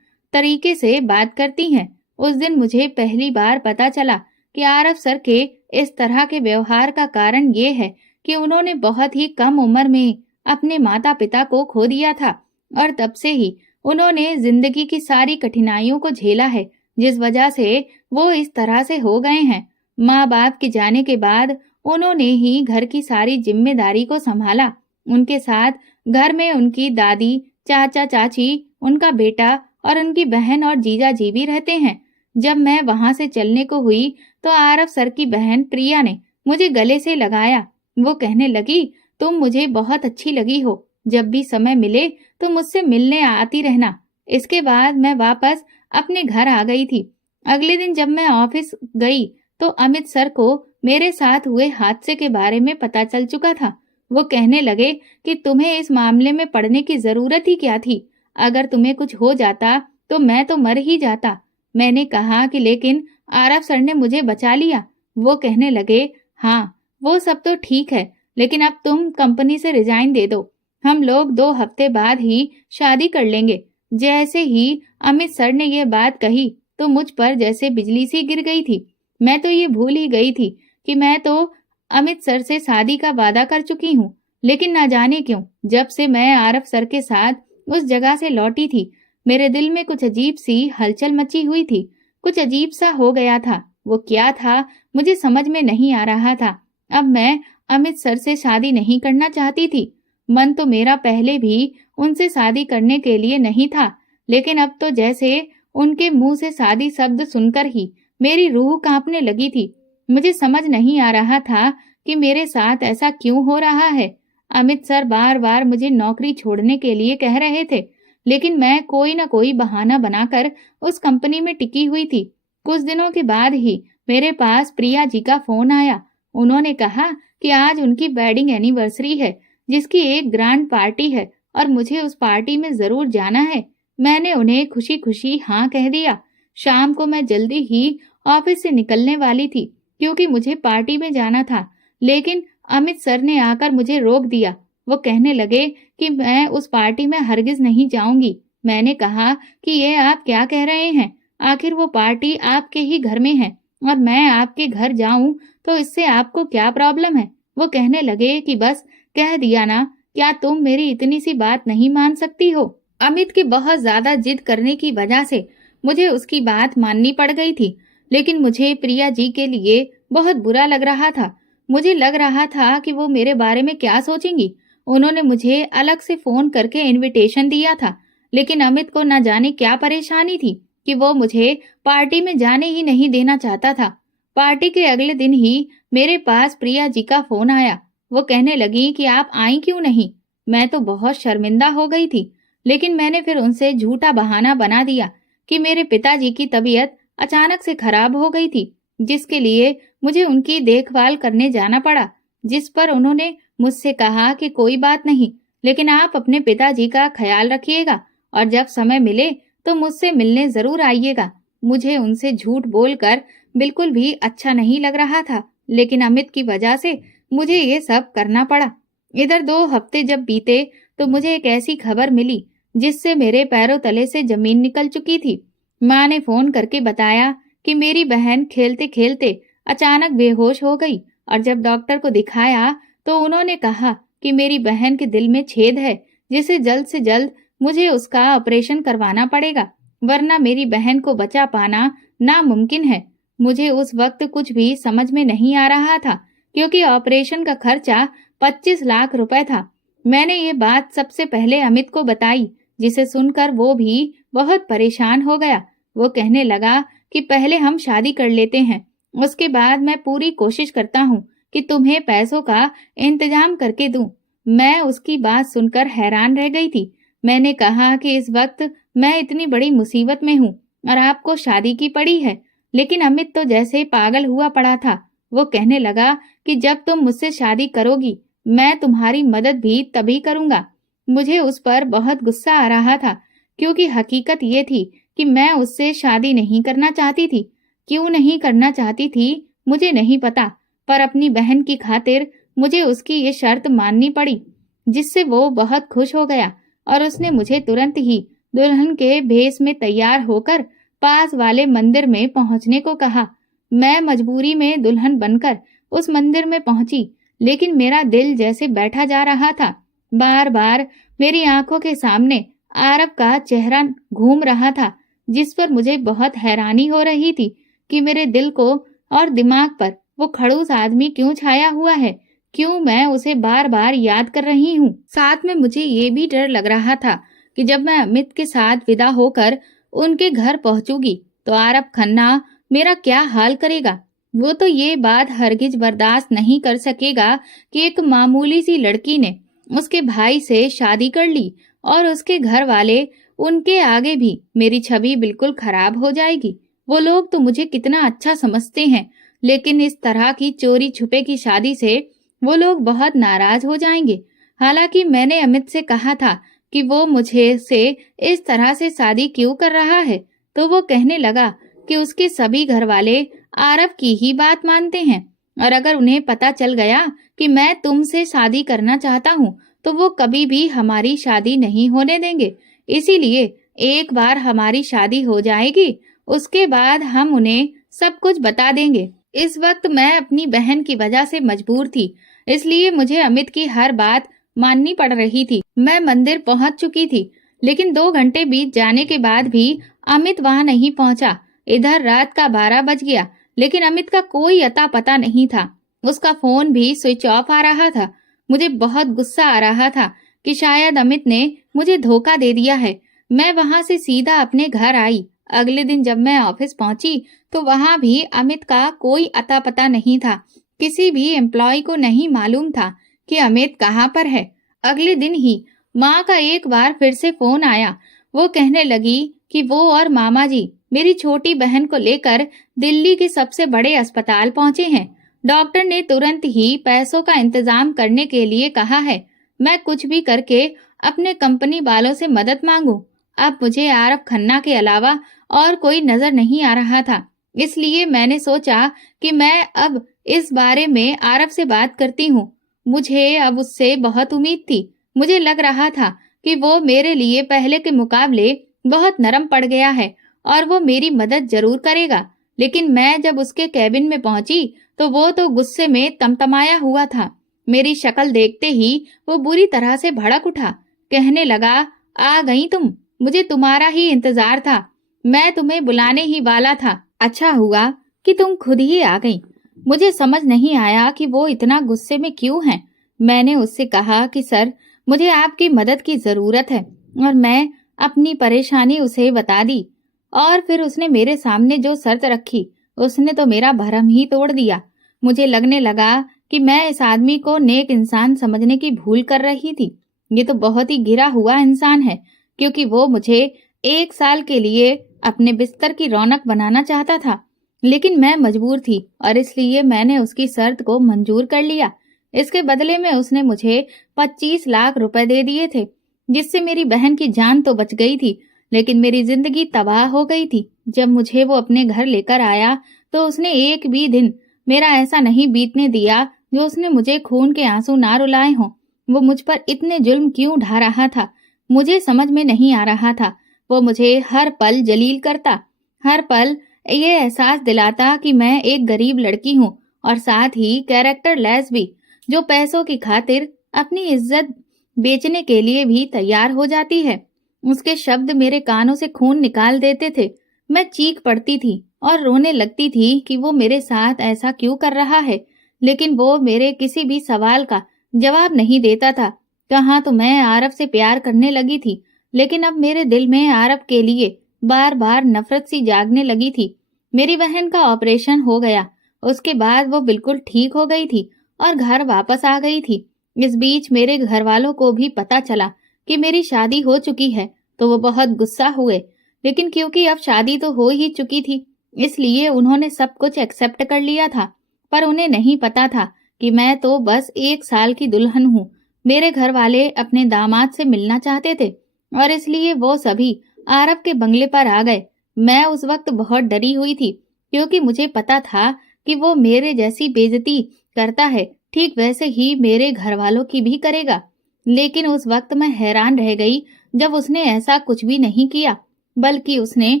तरीके से बात करती हैं। उस दिन मुझे पहली बार पता चला कि आरव सर के इस तरह के व्यवहार का कारण ये है कि उन्होंने बहुत ही कम उम्र में अपने माता पिता को खो दिया था और तब से ही उन्होंने जिंदगी की सारी कठिनाइयों को झेला है, जिस वजह से वो इस तरह से हो गए हैं। माँ बाप के जाने के बाद उन्होंने ही घर की सारी जिम्मेदारी को संभाला। उनके साथ घर में उनकी दादी, चाचा चाची, उनका बेटा और उनकी बहन और जीजा जी भी रहते हैं। जब मैं वहां से चलने को हुई तो आरव सर की बहन प्रिया ने मुझे गले से लगाया। वो कहने लगी, तुम मुझे बहुत अच्छी लगी हो, जब भी समय मिले तो मुझसे मिलने आती रहना। इसके बाद मैं वापस अपने घर आ गई थी। अगले दिन जब मैं ऑफिस गई तो अमित सर को मेरे साथ हुए हादसे के बारे में पता चल चुका था। वो कहने लगे कि तुम्हें इस मामले में पड़ने की जरूरत ही क्या थी, अगर तुम्हें कुछ हो जाता तो मैं तो मर ही जाता। मैंने कहा कि लेकिन आरव सर ने मुझे बचा लिया। वो कहने लगे, हाँ वो सब तो ठीक है, लेकिन अब तुम कंपनी से रिजाइन दे दो, हम लोग 2 हफ्ते बाद ही शादी कर लेंगे। जैसे ही अमित सर ने यह बात कही तो मुझ पर जैसे बिजली सी गिर गई थी। मैं तो ये भूल ही गई थी कि मैं तो अमित सर से शादी का वादा कर चुकी हूँ, लेकिन ना जाने क्यों जब से मैं आरव सर के साथ उस जगह से लौटी थी मेरे दिल में कुछ अजीब सी हलचल मची हुई थी। कुछ अजीब सा हो गया था। वो क्या था मुझे समझ में नहीं आ रहा था। अब मैं अमित सर से शादी नहीं करना चाहती थी। मन तो मेरा पहले भी उनसे शादी करने के लिए नहीं था, लेकिन अब तो जैसे उनके मुंह से शादी शब्द सुनकर ही मेरी रूह कांपने लगी थी। मुझे समझ नहीं आ रहा था कि मेरे साथ ऐसा क्यों हो रहा है। अमित सर बार बार मुझे नौकरी छोड़ने के लिए कह रहे थे, लेकिन मैं कोई न कोई बहाना बनाकर उस कंपनी में टिकी हुई थी। कुछ दिनों के बाद ही मेरे पास प्रिया जी का फोन आया। उन्होंने कहा कि आज उनकी वेडिंग एनिवर्सरी है, जिसकी एक ग्रैंड पार्टी है और मुझे उस पार्टी में जरूर जाना है। मैंने उन्हें खुशी खुशी हाँ कह दिया। शाम को मैं जल्दी ही ऑफिस से निकलने वाली थी क्योंकि मुझे पार्टी में जाना था, लेकिन अमित सर ने आकर मुझे रोक दिया। वो कहने लगे कि मैं उस पार्टी में हरगिज नहीं जाऊंगी। मैंने कहा कि ये आप क्या कह रहे हैं, आखिर वो पार्टी आपके ही घर में है और मैं आपके घर जाऊं तो इससे आपको क्या प्रॉब्लम है। वो कहने लगे कि बस कह दिया ना, क्या तुम मेरी इतनी सी बात नहीं मान सकती हो। अमित की बहुत ज्यादा जिद करने की वजह से मुझे उसकी बात माननी पड़ गई थी, लेकिन मुझे प्रिया जी के लिए बहुत बुरा लग रहा था। मुझे लग रहा था कि वो मेरे बारे में क्या सोचेंगी। उन्होंने मुझे अलग से फोन करके इनविटेशन दिया था, लेकिन अमित को न जाने क्या परेशानी थी कि वो मुझे पार्टी में जाने ही नहीं देना चाहता था। पार्टी के अगले दिन ही मेरे पास प्रिया जी का फोन आया। वो कहने लगी कि आप आई क्यों नहीं। मैं तो बहुत शर्मिंदा हो गई थी, लेकिन मैंने फिर उनसे झूठा बहाना बना दिया कि मेरे पिताजी की तबीयत अचानक से खराब हो गई थी, जिसके लिए मुझे उनकी देखभाल करने जाना पड़ा। जिस पर उन्होंने मुझसे कहा कि कोई बात नहीं, लेकिन आप अपने पिताजी का ख्याल रखिएगा और जब समय मिले तो मुझसे मिलने जरूर आइएगा। मुझे उनसे झूठ बोलकर बिल्कुल भी अच्छा नहीं लग रहा था, लेकिन अमित की वजह से मुझे ये सब करना पड़ा। इधर 2 हफ्ते जब बीते तो मुझे एक ऐसी खबर मिली जिससे मेरे पैरों तले से जमीन निकल चुकी थी। माँ ने फोन करके बताया कि मेरी बहन खेलते खेलते अचानक बेहोश हो गई और जब डॉक्टर को दिखाया तो उन्होंने कहा कि मेरी बहन के दिल में छेद है, जिसे जल्द से जल्द मुझे उसका ऑपरेशन करवाना पड़ेगा, वरना मेरी बहन को बचा पाना नामुमकिन है। मुझे उस वक्त कुछ भी समझ में नहीं आ रहा था, क्योंकि ऑपरेशन का खर्चा 25 लाख रुपए था। मैंने ये बात सबसे पहले अमित को बताई, जिसे सुनकर वो भी बहुत परेशान हो गया। वो कहने लगा कि पहले हम शादी कर लेते हैं, उसके बाद मैं पूरी कोशिश करता हूँ कि तुम्हें पैसों का इंतजाम करके दूं। मैं उसकी बात सुनकर हैरान रह गई थी। मैंने कहा कि इस वक्त मैं इतनी बड़ी मुसीबत में हूँ और आपको शादी की पड़ी है। लेकिन अमित तो जैसे पागल हुआ पड़ा था। वो कहने लगा कि जब तुम मुझसे शादी करोगी, मैं तुम्हारी मदद भी तभी करूंगा। मुझे उस पर बहुत गुस्सा आ रहा था, क्योंकि हकीकत ये थी कि मैं उससे शादी नहीं करना चाहती थी। क्यों नहीं करना चाहती थी मुझे नहीं पता, पर अपनी बहन की खातिर मुझे उसकी ये शर्त माननी पड़ी, जिससे वो बहुत खुश हो गया और उसने मुझे तुरंत ही दुल्हन के भेष में तैयार होकर पास वाले मंदिर में पहुंचने को कहा। मैं मजबूरी में दुल्हन बनकर उस मंदिर में पहुंची, लेकिन मेरा दिल जैसे बैठा जा रहा था। बार बार मेरी आंखों के सामने आरव का चेहरा घूम रहा था, जिस पर मुझे बहुत हैरानी हो रही थी कि मेरे दिल को और दिमाग पर वो खड़ूस आदमी क्यों छाया हुआ है, क्यों मैं उसे बार बार याद कर रही हूँ। साथ में मुझे ये भी डर लग रहा था कि जब मैं अमित के साथ विदा होकर उनके घर पहुंचूंगी तो आरव खन्ना मेरा क्या हाल करेगा। वो तो ये बात हरगिज बर्दाश्त नहीं कर सकेगा कि एक मामूली सी लड़की ने उसके भाई से शादी कर ली और उसके घर वाले उनके आगे भी मेरी छवि बिल्कुल खराब हो जाएगी। वो लोग तो मुझे कितना अच्छा समझते हैं, लेकिन इस तरह की चोरी छुपे की शादी से वो लोग बहुत नाराज हो जाएंगे। हालांकि मैंने अमित से कहा था कि वो मुझे से इस तरह से शादी क्यों कर रहा है, तो वो कहने लगा कि उसके सभी घर वाले आरव की ही बात मानते हैं और अगर उन्हें पता चल गया कि मैं तुमसे शादी करना चाहता हूँ तो वो कभी भी हमारी शादी नहीं होने देंगे। इसीलिए एक बार हमारी शादी हो जाएगी, उसके बाद हम उन्हें सब कुछ बता देंगे। इस वक्त मैं अपनी बहन की वजह से मजबूर थी, इसलिए मुझे अमित की हर बात माननी पड़ रही थी। मैं मंदिर पहुंच चुकी थी, लेकिन 2 घंटे बीत जाने के बाद भी अमित वहां नहीं पहुंचा। इधर रात का 12 बज गया, लेकिन अमित का कोई अता पता नहीं था। उसका फोन भी स्विच ऑफ आ रहा था। मुझे बहुत गुस्सा आ रहा था कि शायद अमित ने मुझे धोखा दे दिया है। मैं वहां से सीधा अपने घर आई। अगले दिन जब मैं ऑफिस पहुंची तो वहां भी अमित का कोई अता पता नहीं था। किसी भी एम्प्लॉय को नहीं मालूम था कि अमित कहाँ पर है। अगले दिन ही माँ का एक बार फिर से फोन आया। वो कहने लगी कि वो और मामा जी मेरी छोटी बहन को लेकर दिल्ली के सबसे बड़े अस्पताल पहुंचे हैं। डॉक्टर ने तुरंत ही पैसों का इंतजाम करने के लिए कहा है। मैं कुछ भी करके अपने कंपनी वालों से मदद मांगू। अब मुझे आरव खन्ना के अलावा और कोई नजर नहीं आ रहा था, इसलिए मैंने सोचा कि मैं अब इस बारे में आरव से बात करती हूँ। मुझे अब उससे बहुत उम्मीद थी। मुझे लग रहा था कि वो मेरे लिए पहले के मुकाबले बहुत नरम पड़ गया है और वो मेरी मदद जरूर करेगा। लेकिन मैं जब उसके कैबिन में पहुंची तो वो तो गुस्से में तमतमाया हुआ था। मेरी शक्ल देखते ही वो बुरी तरह से भड़क उठा। कहने लगा, आ गई तुम, मुझे तुम्हारा ही इंतजार था। मैं तुम्हें बुलाने ही वाला था। अच्छा हुआ कि तुम खुद ही आ गई। मुझे समझ नहीं आया कि वो इतना गुस्से में क्यों है। मैंने उससे कहा कि सर, मुझे आपकी मदद की जरूरत है और मैं अपनी परेशानी उसे बता दी। और फिर उसने मेरे सामने जो शर्त रखी, उसने तो मेरा भरम ही तोड़ दिया। मुझे लगने लगा कि मैं इस आदमी को नेक इंसान समझने की भूल कर रही थी। ये तो बहुत ही गिरा हुआ इंसान है, क्योंकि वो मुझे 1 साल के लिए अपने बिस्तर की रौनक बनाना चाहता था। लेकिन मैं मजबूर थी और इसलिए मैंने उसकी शर्त को मंजूर कर लिया। इसके बदले में उसने मुझे 25 लाख रुपए दे दिए थे, जिससे मेरी बहन की जान तो बच गई थी, लेकिन मेरी जिंदगी तबाह हो गई थी। जब मुझे वो अपने घर लेकर आया तो उसने एक भी दिन मेरा ऐसा नहीं बीतने दिया जो उसने मुझे खून के आंसू ना रुलाए हों। वो मुझ पर इतने जुल्म क्यों ढा रहा था, मुझे समझ में नहीं आ रहा था। वो मुझे हर पल जलील करता, हर पल ये एहसास दिलाता कि मैं एक गरीब लड़की हूँ और साथ ही कैरेक्टर लेस भी, जो पैसों की खातिर अपनी इज्जत बेचने के लिए भी तैयार हो जाती है। उसके शब्द मेरे कानों से खून निकाल देते थे। मैं चीख पड़ती थी और रोने लगती थी कि वो मेरे साथ ऐसा क्यों कर रहा है। लेकिन वो मेरे किसी भी सवाल का जवाब नहीं देता था। कहाँ तो मैं आरव से प्यार करने लगी थी, लेकिन अब मेरे दिल में आरव के लिए बार बार नफरत सी जागने लगी थी। मेरी बहन का ऑपरेशन हो गया, उसके बाद वो बिल्कुल ठीक हो गई थी और घर वापस आ गई थी। इस बीच मेरे घर वालों को भी पता चला कि मेरी शादी हो चुकी है, तो वो बहुत गुस्सा हुए। लेकिन क्योंकि अब शादी तो हो ही चुकी थी, इसलिए उन्होंने सब कुछ एक्सेप्ट कर लिया था। पर उन्हें नहीं पता था कि मैं तो बस 1 साल की दुल्हन हूँ। मेरे घर वाले अपने दामाद से मिलना चाहते थे और इसलिए वो सभी आरव के बंगले पर आ गए। मैं उस वक्त बहुत डरी हुई थी, क्योंकि मुझे पता था कि वो मेरे जैसी बेइज्जती करता है, ठीक वैसे ही मेरे घर वालों की भी करेगा। लेकिन उस वक्त मैं हैरान रह गई जब उसने ऐसा कुछ भी नहीं किया, बल्कि उसने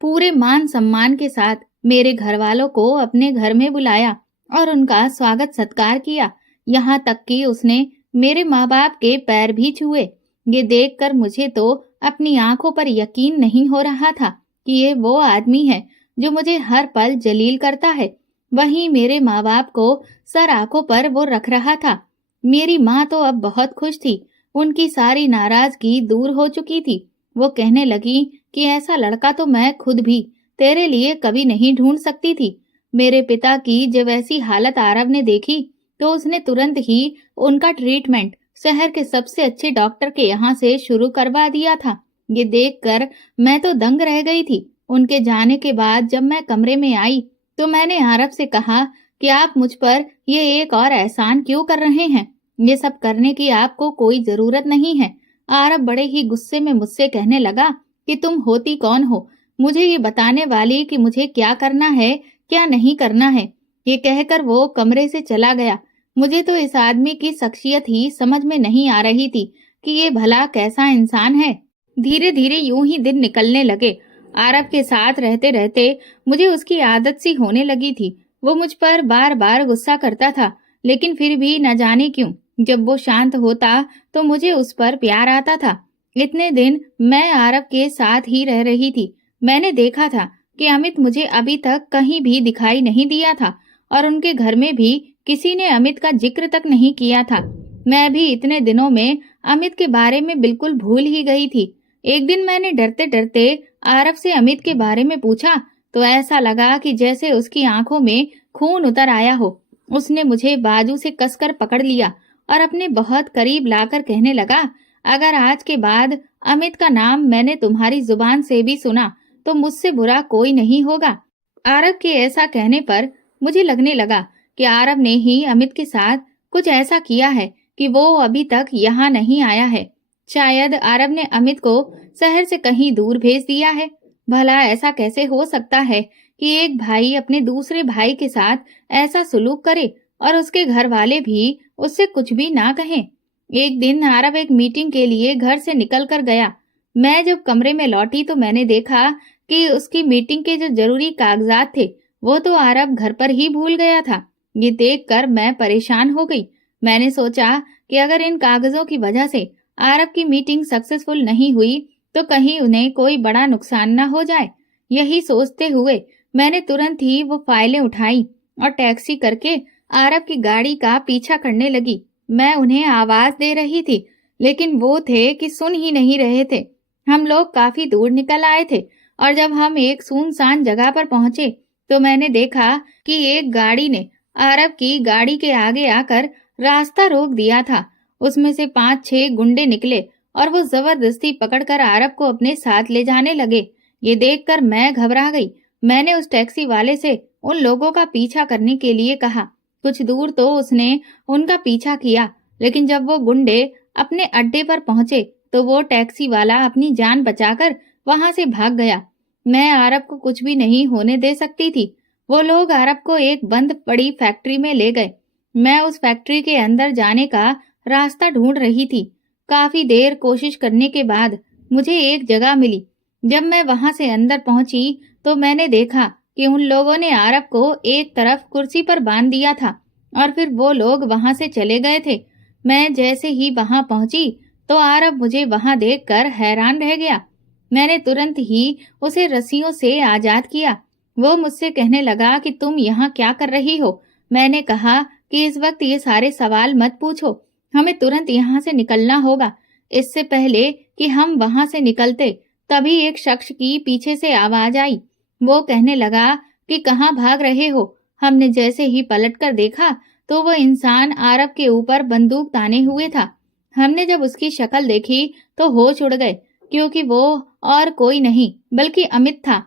पूरे मान सम्मान के साथ मेरे घर वालों को अपने घर में बुलाया और उनका स्वागत सत्कार किया। यहाँ तक कि उसने मेरे माँ बाप के पैर भी छुए। ये देखकर मुझे तो अपनी आंखों पर यकीन नहीं हो रहा था कि ये वो आदमी है जो मुझे हर पल जलील करता है। वहीं मेरे माँ बाप को सर आंखों पर वो रख रहा था। मेरी माँ तो अब बहुत खुश थी, उनकी सारी नाराजगी दूर हो चुकी थी। वो कहने लगी कि ऐसा लड़का तो मैं खुद भी तेरे लिए कभी नहीं ढूंढ सकती थी। मेरे पिता की जब ऐसी हालत आरव ने देखी, तो उसने तुरंत ही उनका ट्रीटमेंट शहर के सबसे अच्छे डॉक्टर के यहाँ से शुरू करवा दिया था। ये देखकर मैं तो दंग रह गई थी। उनके जाने के बाद जब मैं कमरे में आई, तो मैंने आरव से कहा कि आप मुझ पर ये एक और एहसान क्यों कर रहे हैं? ये सब करने की आपको कोई जरूरत नहीं है। आरव बड़े ही गुस्से में मुझसे कहने लगा कि तुम होती कौन हो मुझे ये बताने वाली कि मुझे क्या करना है, क्या नहीं करना है। ये कहकर वो कमरे से चला गया। मुझे तो इस आदमी की शख्सियत ही समझ में नहीं आ रही थी कि ये भला कैसा इंसान है। धीरे धीरे यूं ही दिन निकलने लगे। आरव के साथ रहते रहते मुझे उसकी आदत सी होने लगी थी। वो मुझ पर बार बार गुस्सा करता था, लेकिन फिर भी न जाने क्यों जब वो शांत होता तो मुझे उस पर प्यार आता था। इतने दिन मैं आरव के साथ ही रह रही थी। मैंने देखा था कि अमित मुझे अभी तक कहीं भी दिखाई नहीं दिया था और उनके घर में भी किसी ने अमित का जिक्र तक नहीं किया था। मैं भी इतने दिनों में अमित के बारे में बिल्कुल भूल ही गई थी। एक दिन मैंने डरते डरते आरव से अमित के बारे में पूछा, तो ऐसा लगा कि जैसे उसकी आंखों में खून उतर आया हो। उसने मुझे बाजू से कसकर पकड़ लिया और अपने बहुत करीब लाकर कहने लगा, अगर आज के बाद अमित का नाम मैंने तुम्हारी जुबान से भी सुना तो मुझसे बुरा कोई नहीं होगा। आरव के ऐसा कहने पर मुझे लगने लगा कि आरव ने ही अमित के साथ कुछ ऐसा किया है कि वो अभी तक यहाँ नहीं आया है। शायद आरव ने अमित को शहर से कहीं दूर भेज दिया है। भला ऐसा कैसे हो सकता है कि एक भाई अपने दूसरे भाई के साथ ऐसा सुलूक करे और उसके घर वाले भी उससे कुछ भी ना कहें। एक दिन आरव एक मीटिंग के लिए घर से निकल कर गया। मैं जब कमरे में लौटी तो मैंने देखा कि उसकी मीटिंग के जो जरूरी कागजात थे वो तो आरव घर पर ही भूल गया था। ये देखकर मैं परेशान हो गई। मैंने सोचा कि अगर इन कागजों की वजह से आरव की मीटिंग सक्सेसफुल नहीं हुई तो कहीं उन्हें कोई बड़ा नुकसान न हो जाए। यही सोचते हुए मैंने तुरंत ही वो फाइलें उठाई और टैक्सी करके आरव की गाड़ी का पीछा करने लगी। मैं उन्हें आवाज दे रही थी, लेकिन वो थे कि सुन ही नहीं रहे थे। हम लोग काफी दूर निकल आए थे और जब हम एक सुनसान जगह पर पहुंचे तो मैंने देखा कि एक गाड़ी ने आरव की गाड़ी के आगे आकर रास्ता रोक दिया था। उसमें से 5-6 गुंडे निकले और वो जबरदस्ती पकड़कर आरव को अपने साथ ले जाने लगे। ये देखकर मैं घबरा गई। मैंने उस टैक्सी वाले से उन लोगों का पीछा करने के लिए कहा। कुछ दूर तो उसने उनका पीछा किया, लेकिन जब वो गुंडे अपने अड्डे पर पहुंचे तो वो टैक्सी वाला अपनी जान बचाकर वहां से भाग गया। मैं आरव को कुछ भी नहीं होने दे सकती थी। वो लोग आरव को एक बंद पड़ी फैक्ट्री में ले गए। मैं उस फैक्ट्री के अंदर जाने का रास्ता ढूंढ रही थी। काफी देर कोशिश करने के बाद मुझे एक जगह मिली। जब मैं वहां से अंदर पहुंची तो मैंने देखा कि उन लोगों ने आरव को एक तरफ कुर्सी पर बांध दिया था और फिर वो लोग वहां से चले गए थे। मैं जैसे ही वहां पहुंची तो आरव मुझे वहां देखकर हैरान रह गया। मैंने तुरंत ही उसे रस्सियों से आजाद किया। वो मुझसे कहने लगा कि तुम यहाँ क्या कर रही हो? मैंने कहा कि इस वक्त ये सारे सवाल मत पूछो, हमें तुरंत यहाँ से निकलना होगा। इससे पहले कि हम वहां से निकलते, तभी एक शख्स की पीछे से आवाज आई। वो कहने लगा कि कहाँ भाग रहे हो? हमने जैसे ही पलटकर देखा तो वो इंसान आरव के ऊपर बंदूक ताने हुए था। हमने जब उसकी शक्ल देखी तो होश उड़ गए, क्योंकि वो और कोई नहीं बल्कि अमित था।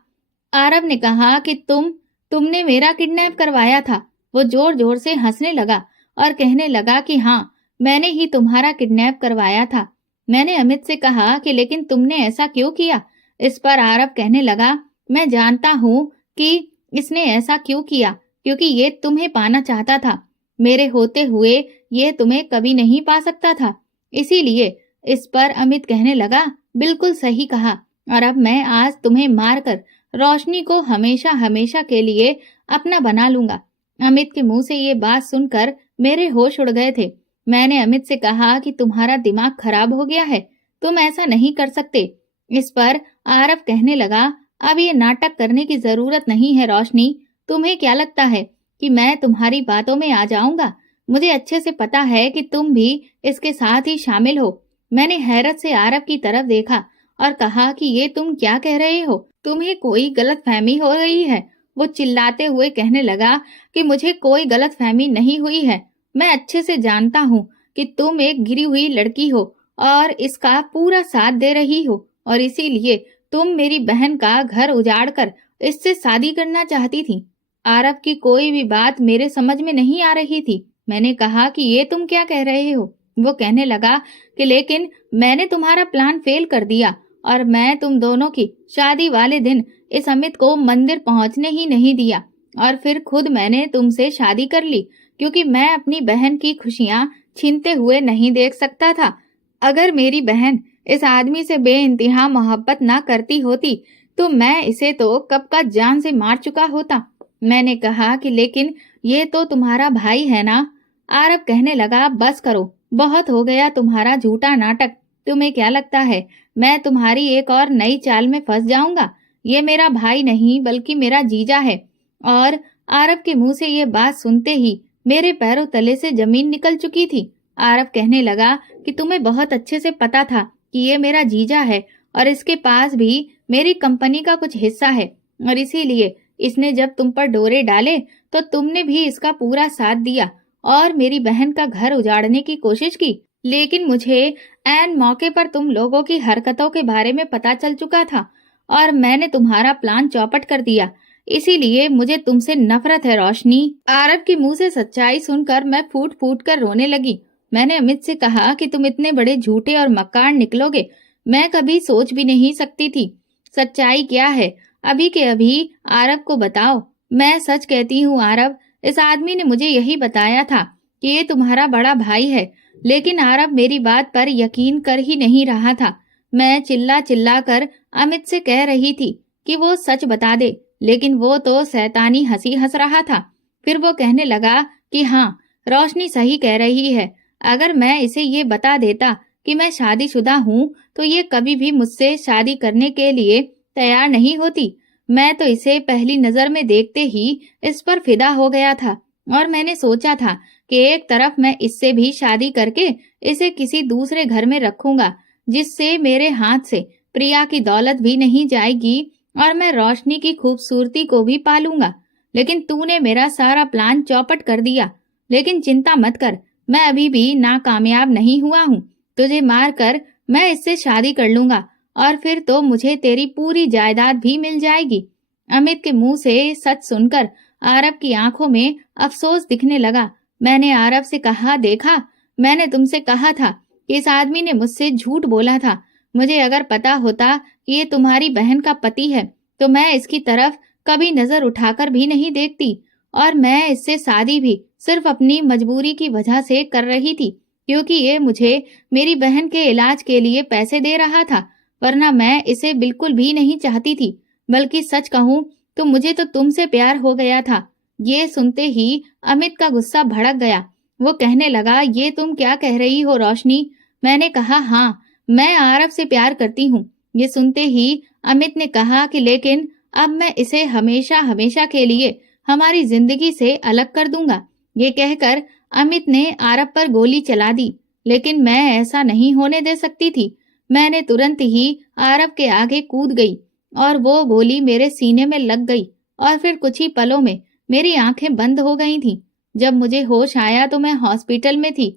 आरव ने कहा कि तुमने मेरा किडनैप करवाया था। वो जोर जोर से हंसने लगा और कहने लगा कि हाँ, मैंने ही तुम्हारा किडनैप करवाया था। मैंने अमित से कहा कि लेकिन तुमने ऐसा क्यों किया? इस पर आरव कहने लगा, मैं जानता हूँ कि इसने ऐसा क्यों किया, क्योंकि ये तुम्हें पाना चाहता था। मेरे होते हुए ये तुम्हें कभी नहीं पा सकता था, इसीलिए। इस पर अमित कहने लगा, बिल्कुल सही कहा, और अब मैं आज तुम्हें मारकर रोशनी को हमेशा हमेशा के लिए अपना बना लूंगा। अमित के मुंह से ये बात सुनकर मेरे होश उड़ गए थे। मैंने अमित से कहा कि तुम्हारा दिमाग खराब हो गया है, तुम ऐसा नहीं कर सकते। इस पर आरव कहने लगा, अब ये नाटक करने की जरूरत नहीं है रोशनी। तुम्हें क्या लगता है कि मैं तुम्हारी बातों में आ जाऊंगा? मुझे अच्छे से पता है कि तुम भी इसके साथ ही शामिल हो। मैंने हैरत से आरव की तरफ देखा और कहा कि ये तुम क्या कह रहे हो? तुम्हें कोई गलतफहमी हो रही है। वो चिल्लाते हुए कहने लगा कि मुझे कोई गलतफहमी नहीं हुई है। मैं अच्छे से जानता हूँ कि तुम एक गिरी हुई लड़की हो और इसका पूरा साथ दे रही हो, और इसीलिए तुम मेरी बहन का घर उजाड़कर इससे शादी करना चाहती थी। आरव की कोई भी बात मेरे समझ में नहीं आ रही थी। मैंने कहा कि ये तुम क्या कह रहे हो? वो कहने लगा कि लेकिन मैंने तुम्हारा प्लान फेल कर दिया और मैं तुम दोनों की शादी वाले दिन इस अमित को मंदिर पहुंचने ही नहीं दिया, और फिर खुद मैंने तुमसे शादी कर ली, क्योंकि मैं अपनी बहन की खुशियां छीनते हुए नहीं देख सकता था। अगर मेरी बहन इस आदमी से बेइंतहा मोहब्बत ना करती होती तो मैं इसे तो कब का जान से मार चुका होता। मैंने कहा कि लेकिन ये तो तुम्हारा भाई है ना? आरव कहने लगा, बस करो, बहुत हो गया तुम्हारा झूठा नाटक। तुम्हें क्या लगता है मैं तुम्हारी एक और नई चाल में फंस जाऊंगा? ये मेरा भाई नहीं बल्कि मेरा जीजा है। और आरव के मुंह से ये बात सुनते ही मेरे पैरों तले से जमीन निकल चुकी थी। आरव कहने लगा कि तुम्हें बहुत अच्छे से पता था कि ये मेरा जीजा है और इसके पास भी मेरी कंपनी का कुछ हिस्सा है, और इसीलिए इसने जब तुम पर डोरे डाले तो तुमने भी इसका पूरा साथ दिया और मेरी बहन का घर उजाड़ने की कोशिश की। लेकिन मुझे ऐन मौके पर तुम लोगों की हरकतों के बारे में पता चल चुका था और मैंने तुम्हारा प्लान चौपट कर दिया। इसीलिए मुझे तुमसे नफरत है रोशनी। आरव के मुंह से सच्चाई सुनकर मैं फूट फूट कर रोने लगी। मैंने अमित से कहा कि तुम इतने बड़े झूठे और मक्कार निकलोगे, मैं कभी सोच भी नहीं सकती थी। सच्चाई क्या है अभी के अभी आरव को बताओ। मैं सच कहती हूँ आरव, इस आदमी ने मुझे यही बताया था कि ये तुम्हारा बड़ा भाई है, लेकिन आरव मेरी बात पर यकीन कर ही नहीं रहा था। मैं चिल्ला चिल्ला कर अमित से कह रही थी कि वो सच बता दे, लेकिन वो तो शैतानी हंसी हंस रहा था। फिर वो कहने लगा कि हाँ, रोशनी सही कह रही है। अगर मैं इसे ये बता देता कि मैं शादीशुदा हूँ तो ये कभी भी मुझसे शादी करने के लिए तैयार नहीं होती। मैं तो इसे पहली नजर में देखते ही इस पर फिदा हो गया था, और मैंने सोचा था कि एक तरफ मैं इससे भी शादी करके इसे किसी दूसरे घर में रखूंगा, जिससे मेरे हाथ से प्रिया की दौलत भी नहीं जाएगी और मैं रोशनी की खूबसूरती को भी पालूंगा। लेकिन तूने मेरा सारा प्लान चौपट कर दिया। लेकिन चिंता मत कर, मैं अभी भी नाकामयाब नहीं हुआ हूँ। तुझे मारकर मैं इससे शादी कर लूंगा और फिर तो मुझे तेरी पूरी जायदाद भी मिल जाएगी। अमित के मुंह से सच सुनकर आरव की आंखों में अफसोस दिखने लगा। मैंने आरव से कहा, देखा, मैंने तुमसे कहा था कि इस आदमी ने मुझसे झूठ बोला था। मुझे अगर पता होता कि ये तुम्हारी बहन का पति है तो मैं इसकी तरफ कभी नजर उठाकर भी नहीं देखती, और मैं इससे शादी भी सिर्फ अपनी मजबूरी की वजह से कर रही थी, क्योंकि ये मुझे मेरी बहन के इलाज के लिए पैसे दे रहा था, वरना मैं इसे बिल्कुल भी नहीं चाहती थी। बल्कि सच कहूँ तो मुझे तो तुमसे प्यार हो गया था। ये सुनते ही अमित का गुस्सा भड़क गया। वो कहने लगा, ये तुम क्या कह रही हो रोशनी? मैंने कहा, हाँ, मैं आरव से प्यार करती हूँ। ये सुनते ही अमित ने कहा कि लेकिन अब मैं इसे हमेशा हमेशा के लिए हमारी जिंदगी से अलग कर दूंगा। ये कहकर अमित ने आरव पर गोली चला दी, लेकिन मैं ऐसा नहीं होने दे सकती थी। मैंने तुरंत ही आरव के आगे कूद गई और वो गोली मेरे सीने में लग गई और फिर कुछ ही पलों में मेरी आंखें बंद हो गई थीं। जब मुझे होश आया तो मैं हॉस्पिटल में थी।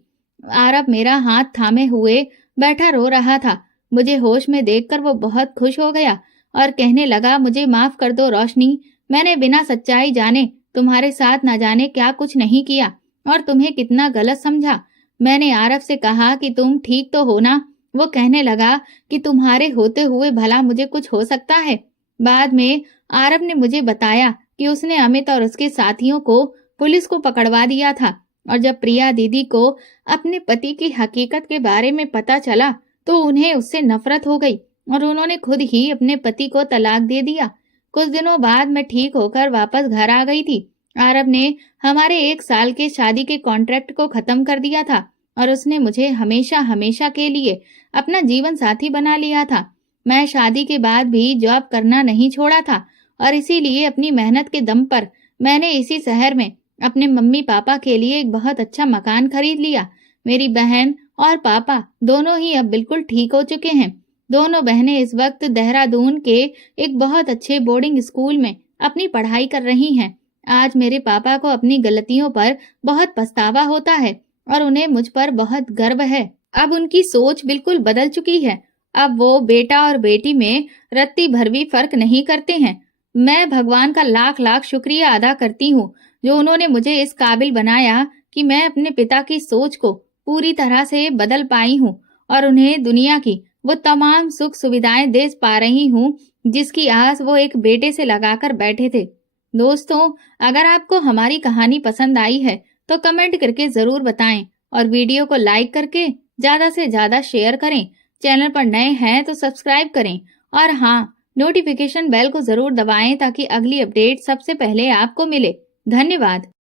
आरव मेरा हाथ थामे हुए बैठा रो रहा था। मुझे होश में देखकर वो बहुत खुश हो गया और कहने लगा, मुझे माफ कर दो रोशनी, मैंने बिना सच्चाई जाने तुम्हारे साथ न जाने क्या कुछ नहीं किया और तुम्हें कितना गलत समझा। मैंने आरव से कहा कि तुम ठीक तो हो ना? वो कहने लगा कि तुम्हारे होते हुए भला मुझे कुछ हो सकता है। बाद में आरव ने मुझे बताया कि उसने अमित और उसके साथियों को पुलिस को पकड़वा दिया था और जब प्रिया दीदी को अपने पति की हकीकत के बारे में पता चला तो उन्हें उससे नफरत हो गई और उन्होंने खुद ही अपने पति को तलाक दे दिया। कुछ दिनों बाद मैं ठीक होकर वापस घर आ गई थी। आरव ने हमारे 1 साल के शादी के कॉन्ट्रैक्ट को खत्म कर दिया था और उसने मुझे हमेशा हमेशा के लिए अपना जीवन साथी बना लिया था। मैं शादी के बाद भी जॉब करना नहीं छोड़ा था और इसीलिए अपनी मेहनत के दम पर मैंने इसी शहर में अपने मम्मी पापा के लिए एक बहुत अच्छा मकान खरीद लिया। मेरी बहन और पापा दोनों ही अब बिल्कुल ठीक हो चुके हैं। दोनों बहनें इस वक्त देहरादून के एक बहुत अच्छे बोर्डिंग स्कूल में अपनी पढ़ाई कर रही हैं। आज मेरे पापा को अपनी गलतियों पर बहुत पछतावा होता है और उन्हें मुझ पर बहुत गर्व है। अब उनकी सोच बिल्कुल बदल चुकी है। अब वो बेटा और बेटी में रत्ती भर भी फर्क नहीं करते हैं। मैं भगवान का लाख लाख शुक्रिया अदा करती हूँ जो उन्होंने मुझे इस काबिल बनाया कि मैं अपने पिता की सोच को पूरी तरह से बदल पाई हूँ और उन्हें दुनिया की वो तमाम सुख सुविधाएं दे पा रही हूँ जिसकी आस वो एक बेटे से लगाकर बैठे थे। दोस्तों, अगर आपको हमारी कहानी पसंद आई है तो कमेंट करके जरूर बताएं और वीडियो को लाइक करके ज्यादा से ज्यादा शेयर करें। चैनल पर नए हैं तो सब्सक्राइब करें और हाँ, नोटिफिकेशन बेल को जरूर दबाएं ताकि अगली अपडेट सबसे पहले आपको मिले। धन्यवाद।